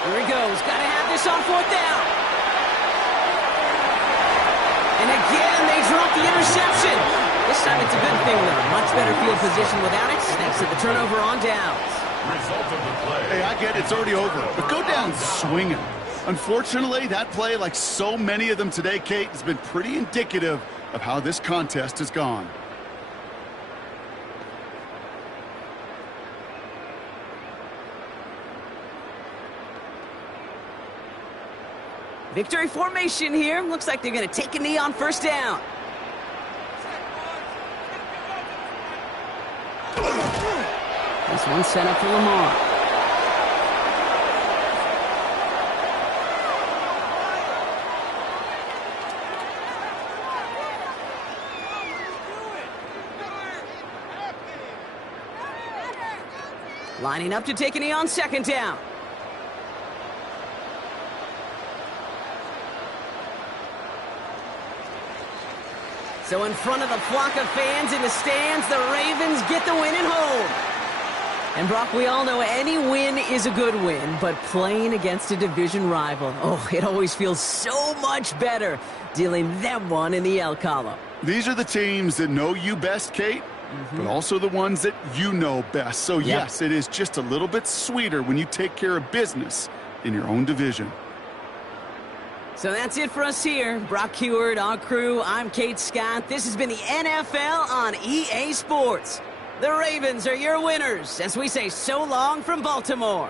Here he goes. Got to have this on fourth down. And again, they drop the interception. This time it's a good thing, though. Much better field position without it, thanks to the turnover on downs. Result of the play. Hey, I get it's already over, but go down swinging. Unfortunately, that play, like so many of them today, Kate, has been pretty indicative of how this contest has gone. Victory formation here. Looks like they're going to take a knee on first down. This one set up for Lamar. Lining up to take a knee on second down. So in front of the flock of fans in the stands, the Ravens get the win at home. And Brock, we all know any win is a good win, but playing against a division rival, oh, it always feels so much better dealing them one in the L column. These are the teams that know you best, Kate, but also the ones that you know best. So, yes, it is just a little bit sweeter when you take care of business in your own division. So that's it for us here. Brock Heward, our crew, I'm Kate Scott. This has been the NFL on EA Sports. The Ravens are your winners as we say so long from Baltimore.